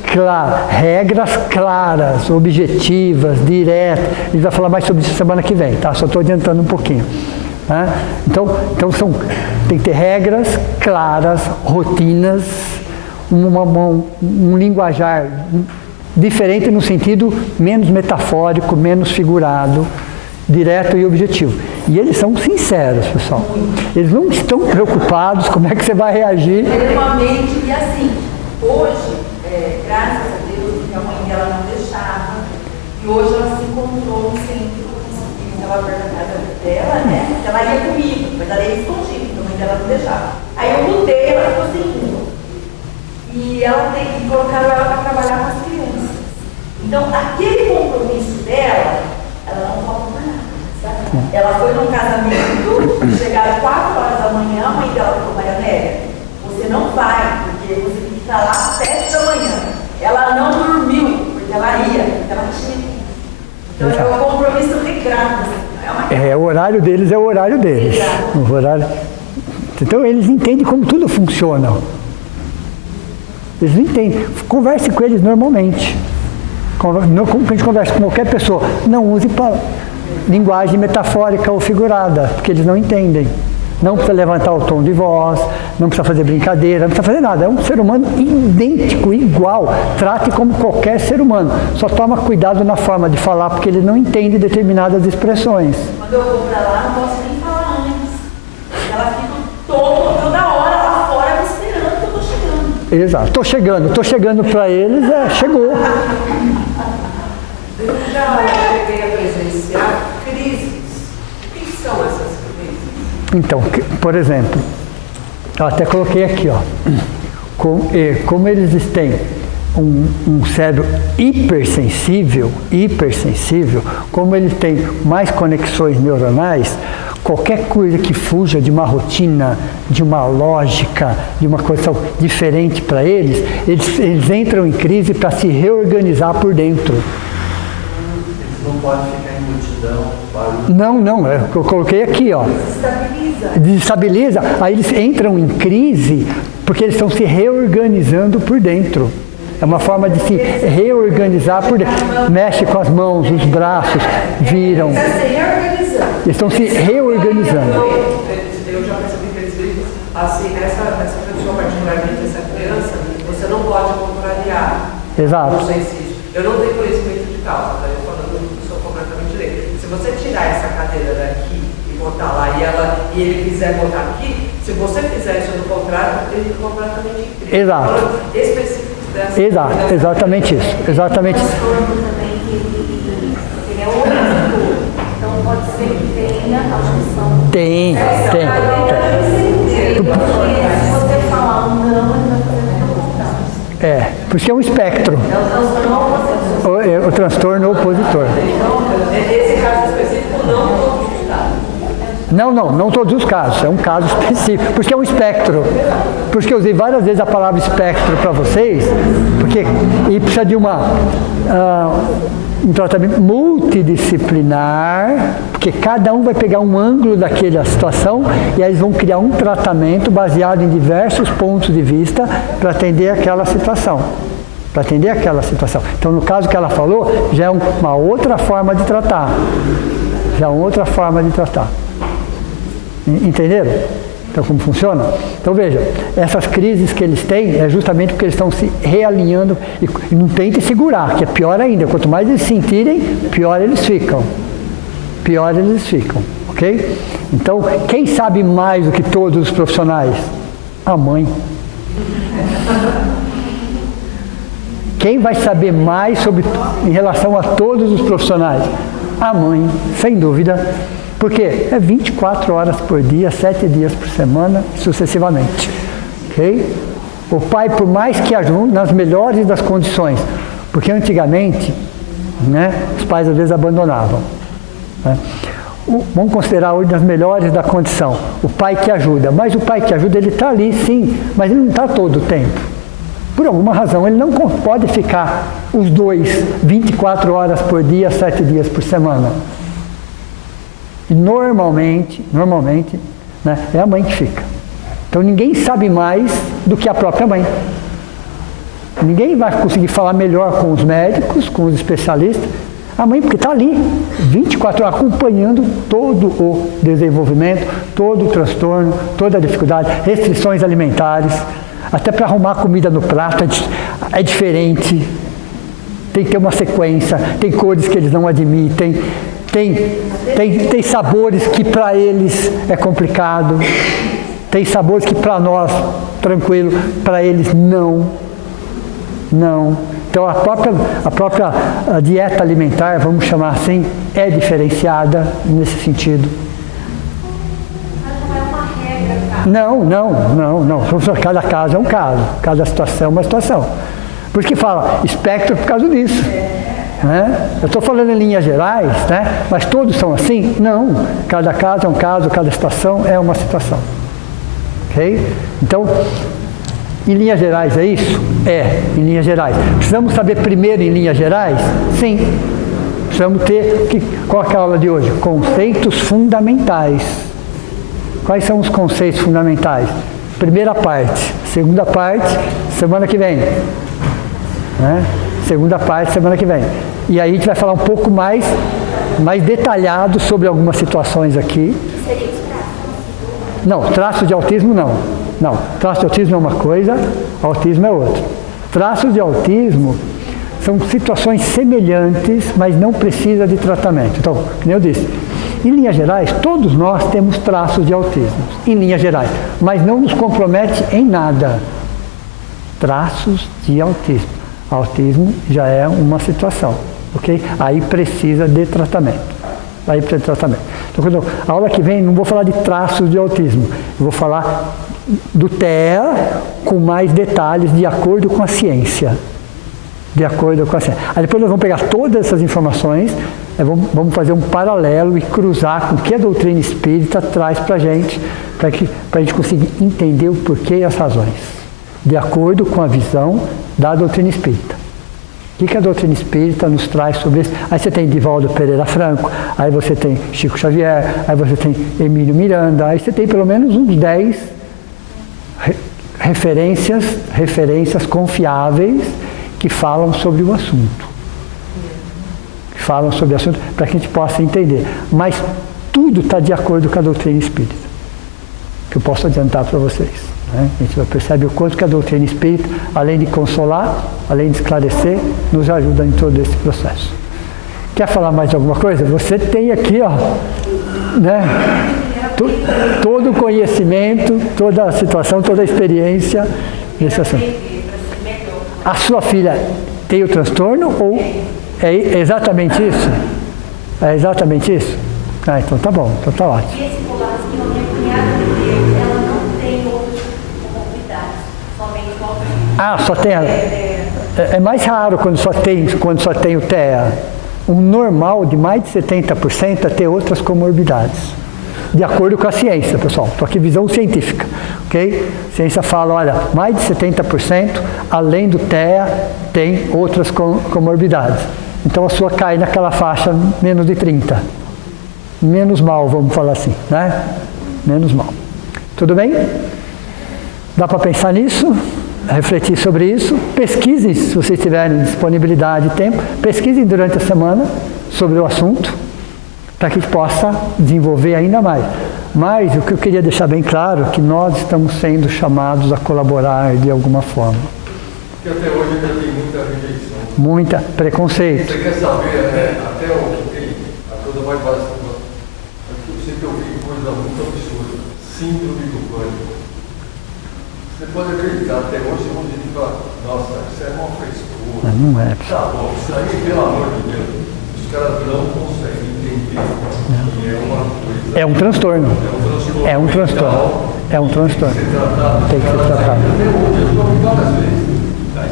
regras claras, objetivas, diretas. A gente vai falar mais sobre isso semana que vem, tá? Só estou adiantando um pouquinho. Né? Então tem que ter regras claras, rotinas, um linguajar diferente no sentido menos metafórico, menos figurado, direto e objetivo. E eles são sinceros, pessoal. Eles não estão preocupados como é que você vai reagir. Extremamente. E assim, hoje, graças a Deus, porque a mãe dela não deixava, e hoje ela se encontrou no centro, ela perto da casa dela, né? Ela ia comigo, mas ela ia escondida, então a mãe dela não deixava. Aí eu mudei, ela ficou sem. E ela colocaram ela para trabalhar com as crianças. Então, aquele compromisso dela, ela não falta por nada, sabe? Ela foi num casamento, chegaram 4 horas da manhã, a mãe dela falou, Maria Nélia, você não vai, porque você tem que estar lá às 7 da manhã. Ela não dormiu, porque ela ia, porque ela tinha. Então, é um compromisso regrado. O horário deles é o horário deles. O horário... Então, eles entendem como tudo funciona. Eles não entendem. Converse com eles normalmente. Como a gente conversa com qualquer pessoa. Não use linguagem metafórica ou figurada, porque eles não entendem. Não precisa levantar o tom de voz, não precisa fazer brincadeira, não precisa fazer nada. É um ser humano idêntico, igual. Trate como qualquer ser humano. Só toma cuidado na forma de falar, porque eles não entendem determinadas expressões. Quando eu vou para lá, não posso nem falar antes. Ela fica toda hora lá fora me esperando que eu estou chegando. Exato. Estou chegando para eles, chegou. Eu já cheguei a presenciar crises. O que são essas crises? Então, por exemplo, eu até coloquei aqui, ó, como eles têm um cérebro hipersensível, como eles têm mais conexões neuronais, qualquer coisa que fuja de uma rotina, de uma lógica, de uma coisa diferente para eles entram em crise para se reorganizar por dentro. não pode ficar em multidão, barulho. Não, eu coloquei aqui, ó. Desestabiliza, aí eles entram em crise porque eles estão se reorganizando por dentro. É uma forma de se reorganizar por dentro. Mexe com as mãos, os braços, viram. Eles estão se reorganizando. Eu já percebi que eles dizem assim, essa pessoa particularmente, essa criança, você não pode contrariar. Exato. Não sei se isso. Eu não tenho conhecimento de causa, tá? Eu falando, não sou completamente leigo. Se você tirar essa cadeira daqui e botar lá e ele quiser botar aqui, se você fizer isso no contrário, ele fica completamente incrível. Exato. Falando específico dessa. Exato, exatamente isso. Exatamente isso. Também que ele é opositor. Então pode ser que tenha a função. Tem. Se você falar um não, ele vai fazer o contrário. Porque é um espectro. O transtorno opositor. Esse caso específico não todos os casos. Não todos os casos, é um caso específico, porque é um espectro. Porque eu usei várias vezes a palavra espectro para vocês, e precisa de um tratamento multidisciplinar, porque cada um vai pegar um ângulo daquela situação e aí eles vão criar um tratamento baseado em diversos pontos de vista para atender aquela situação. Então, no caso que ela falou, já é uma outra forma de tratar. Entenderam? Então, como funciona? Então, veja, essas crises que eles têm é justamente porque eles estão se realinhando e não tentem segurar, que é pior ainda. Quanto mais eles sentirem, pior eles ficam. Ok? Então, quem sabe mais do que todos os profissionais? A mãe. Quem vai saber mais em relação a todos os profissionais? A mãe, sem dúvida. Porque é 24 horas por dia, 7 dias por semana, sucessivamente. Ok? O pai, por mais que ajude, nas melhores das condições, porque antigamente, os pais às vezes abandonavam. Vamos considerar hoje nas melhores da condição, o pai que ajuda. Mas o pai que ajuda, ele está ali, sim, mas ele não está todo o tempo. Por alguma razão, ele não pode ficar os dois 24 horas por dia, 7 dias por semana. E normalmente, é a mãe que fica. Então ninguém sabe mais do que a própria mãe. Ninguém vai conseguir falar melhor com os médicos, com os especialistas. A mãe, porque está ali, 24 horas, acompanhando todo o desenvolvimento, todo o transtorno, toda a dificuldade, restrições alimentares, até para arrumar comida no prato é diferente. Tem que ter uma sequência, tem cores que eles não admitem. Tem sabores que para eles é complicado, tem sabores que para nós, tranquilo, para eles não. Então a própria dieta alimentar, vamos chamar assim, é diferenciada nesse sentido. Mas não é uma regra, Não. Cada caso é um caso, cada situação é uma situação. Por isso que fala espectro por causa disso. Eu estou falando em linhas gerais, mas todos são assim? Não. Cada caso é um caso, cada situação é uma situação. Ok? Então, em linhas gerais é isso? Em linhas gerais. Precisamos saber primeiro em linhas gerais? Sim. Precisamos ter, qual é a aula de hoje? Conceitos fundamentais. Quais são os conceitos fundamentais? Primeira parte. Segunda parte, semana que vem. Segunda parte, semana que vem. E aí a gente vai falar um pouco mais detalhado sobre algumas situações aqui. seria os traços? Não, traços de autismo não. Não, traço de autismo é uma coisa, autismo é outra. Traços de autismo são situações semelhantes, mas não precisa de tratamento. Então, como eu disse, em linhas gerais, todos nós temos traços de autismo, em linhas gerais, mas não nos compromete em nada. Traços de autismo. Autismo já é uma situação, ok? Aí precisa de tratamento. Então, a aula que vem, não vou falar de traços de autismo, eu vou falar do TEA com mais detalhes, de acordo com a ciência. Aí depois nós vamos pegar todas essas informações, vamos fazer um paralelo e cruzar com o que a doutrina espírita traz para a gente conseguir entender o porquê e as razões, de acordo com a visão da doutrina espírita. O que a doutrina espírita nos traz sobre isso? Aí você tem Divaldo Pereira Franco, aí você tem Chico Xavier, aí você tem Emílio Miranda, aí você tem pelo menos uns 10 referências confiáveis que falam sobre o assunto. Que falam sobre o assunto para que a gente possa entender. Mas tudo está de acordo com a doutrina espírita. Que eu posso adiantar para vocês. Né? A gente percebe o quanto que a doutrina espírita, além de consolar, além de esclarecer, nos ajuda em todo esse processo. Quer falar mais de alguma coisa? Você tem aqui, ó, né? Todo o conhecimento, toda a situação, toda a experiência desse assunto. A sua filha tem o transtorno ou é exatamente isso? É exatamente isso? Ah, então tá bom, então tá ótimo. Esse colar que a minha cunhada me deu, ela não tem outras comorbidades, somente o autismo. Ah, só tem. É mais raro quando só tem o TEA. O normal de mais de 70% é ter outras comorbidades. De acordo com a ciência, pessoal. Estou aqui visão científica, ok? A ciência fala, olha, mais de 70%, além do TEA, tem outras comorbidades. Então a sua cai naquela faixa menos de 30. Menos mal, vamos falar assim, né? Menos mal. Tudo bem? Dá para pensar nisso? Refletir sobre isso? Pesquisem, se vocês tiverem disponibilidade e tempo, pesquisem durante a semana sobre o assunto, para que a gente possa desenvolver ainda mais. Mas o que eu queria deixar bem claro é que nós estamos sendo chamados a colaborar de alguma forma. Porque até hoje ainda tem muita rejeição. Muita preconceito. Você quer saber, né? Até o que tem, a coisa mais básica. Eu sei que eu vi coisa muito absurda. Síndrome do pânico. Você pode acreditar, até hoje muita gente fala, nossa, isso é uma frescura. Mas não é. Tá bom, isso aí, pelo amor de Deus, os caras não conseguem entender que é uma coisa. É um transtorno. É um transtorno. É um transtorno. Tem que ser tratado. Até hoje, eu estou várias vezes.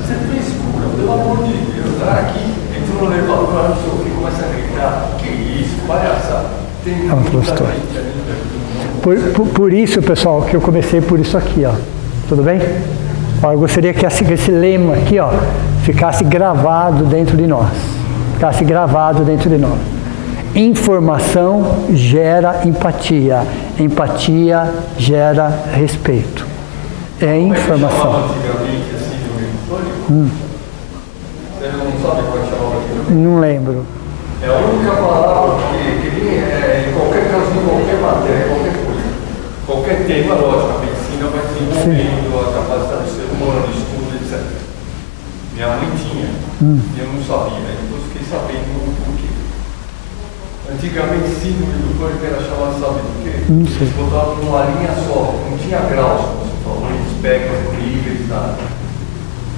Isso é frescura, pelo amor de Deus. Aqui, entrou no elevador, não sei o que, começa a gritar. Que isso, palhaçada. Tem É um transtorno. Por isso, pessoal, que eu comecei por isso aqui, ó. Tudo bem? Ó, eu gostaria que esse lema aqui, ó, ficasse gravado dentro de nós. Ficasse gravado dentro de nós. Informação gera empatia. Empatia gera respeito. É informação. Você não sabe qual chamava aquilo? Não lembro. É a única palavra que em qualquer caso, em qualquer matéria, qualquer coisa, qualquer tema, lógico, a medicina vai desenvolvendo a capacidade do ser humano, estudo, etc. Minha mãe tinha, e eu não sabia, depois fiquei sabendo por quê. Antigamente, síndrome do pânico era chamado, sabe do quê? Não sei. Eles botavam numa linha só, não tinha graus, como você falou, espectros, níveis, nada.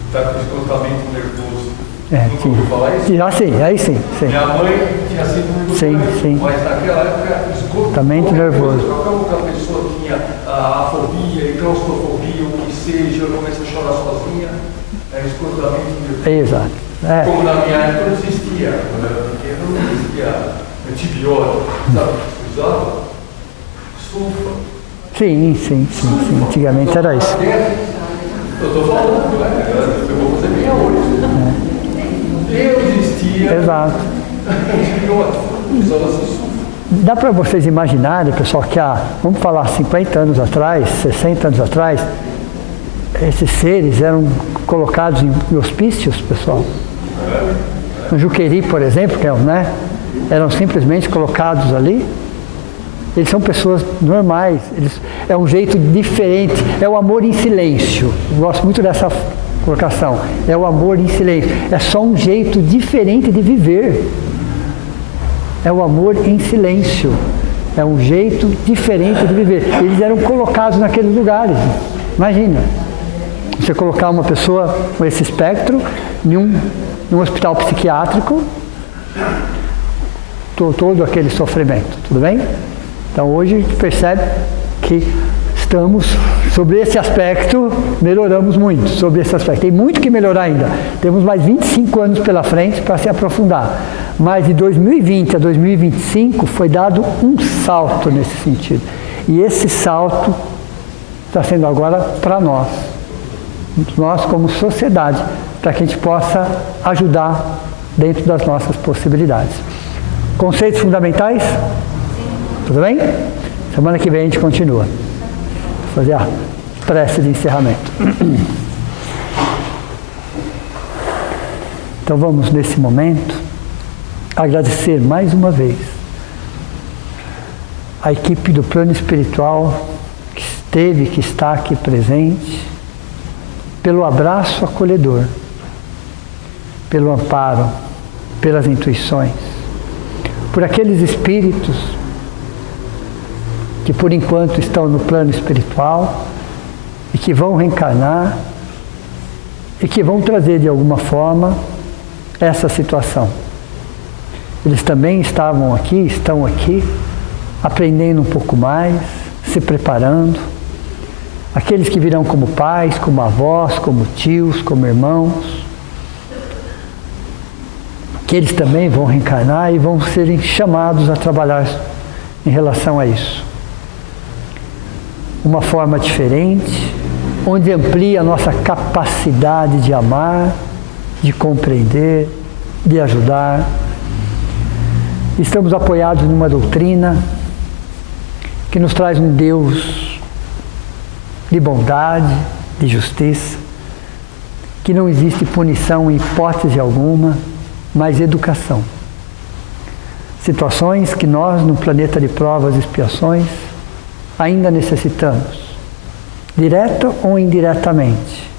Está com esgotamento nervoso. Nunca ouviu falar isso? Ah, sim, aí sim. Minha mãe tinha síndrome do pânico, mas naquela época esgotamento nervoso. Como que a pessoa tinha a fobia, e claustrofobia, o que seja, começa a chorar sozinha, é esgotamento nervoso. Exato. É. Como na minha época não existia, quando eu era pequeno não existia antibiótico, sabe? Usava sulfa. Sim. Antigamente era isso. Eu estou falando, né? Eu vou fazer 68. Eu existia. Exato. Dá para vocês imaginarem, pessoal, que vamos falar 50 anos atrás, 60 anos atrás, esses seres eram colocados em hospícios, pessoal. No Juqueri, por exemplo, que né, eram simplesmente colocados ali. Eles são pessoas normais, é um jeito diferente, é o amor em silêncio. Eu gosto muito dessa colocação, é o amor em silêncio. É só um jeito diferente de viver. É o amor em silêncio, é um jeito diferente de viver. Eles eram colocados naqueles lugares, imagina. Você colocar uma pessoa com esse espectro em um hospital psiquiátrico, todo aquele sofrimento, tudo bem? Então hoje a gente percebe que estamos, sobre esse aspecto, melhoramos muito sobre esse aspecto. Tem muito que melhorar ainda. Temos mais 25 anos pela frente para se aprofundar. Mas de 2020 a 2025 foi dado um salto nesse sentido. E esse salto está sendo agora para nós. Nós como sociedade para que a gente possa ajudar dentro das nossas possibilidades. Conceitos fundamentais? Tudo bem? Semana que vem a gente continua. Vou fazer a prece de encerramento. Então vamos, nesse momento, agradecer mais uma vez a equipe do plano espiritual que esteve, que está aqui presente, pelo abraço acolhedor, pelo amparo, pelas intuições, por aqueles espíritos que por enquanto estão no plano espiritual e que vão reencarnar e que vão trazer de alguma forma essa situação. Eles também estavam aqui, estão aqui, aprendendo um pouco mais, se preparando. Aqueles que virão como pais, como avós, como tios, como irmãos, que eles também vão reencarnar e vão serem chamados a trabalhar em relação a isso. Uma forma diferente, onde amplia a nossa capacidade de amar, de compreender, de ajudar. Estamos apoiados numa doutrina que nos traz um Deus de bondade, de justiça, que não existe punição em hipótese alguma, mas educação. Situações que nós, no planeta de provas e expiações, ainda necessitamos, direta ou indiretamente,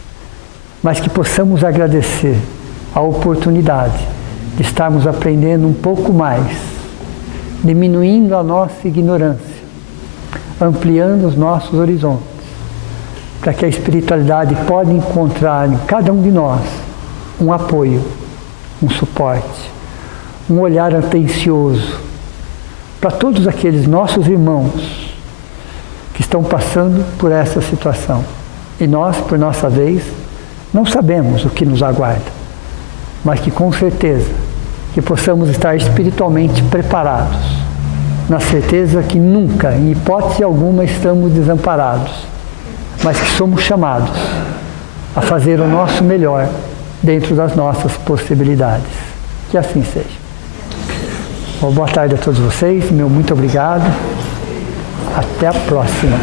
mas que possamos agradecer a oportunidade de estarmos aprendendo um pouco mais, diminuindo a nossa ignorância, ampliando os nossos horizontes, para que a espiritualidade possa encontrar em cada um de nós um apoio, um suporte, um olhar atencioso para todos aqueles nossos irmãos que estão passando por essa situação. E nós, por nossa vez, não sabemos o que nos aguarda, mas que com certeza que possamos estar espiritualmente preparados, na certeza que nunca, em hipótese alguma, estamos desamparados, mas que somos chamados a fazer o nosso melhor dentro das nossas possibilidades. Que assim seja. Boa tarde a todos vocês, meu muito obrigado. Até a próxima.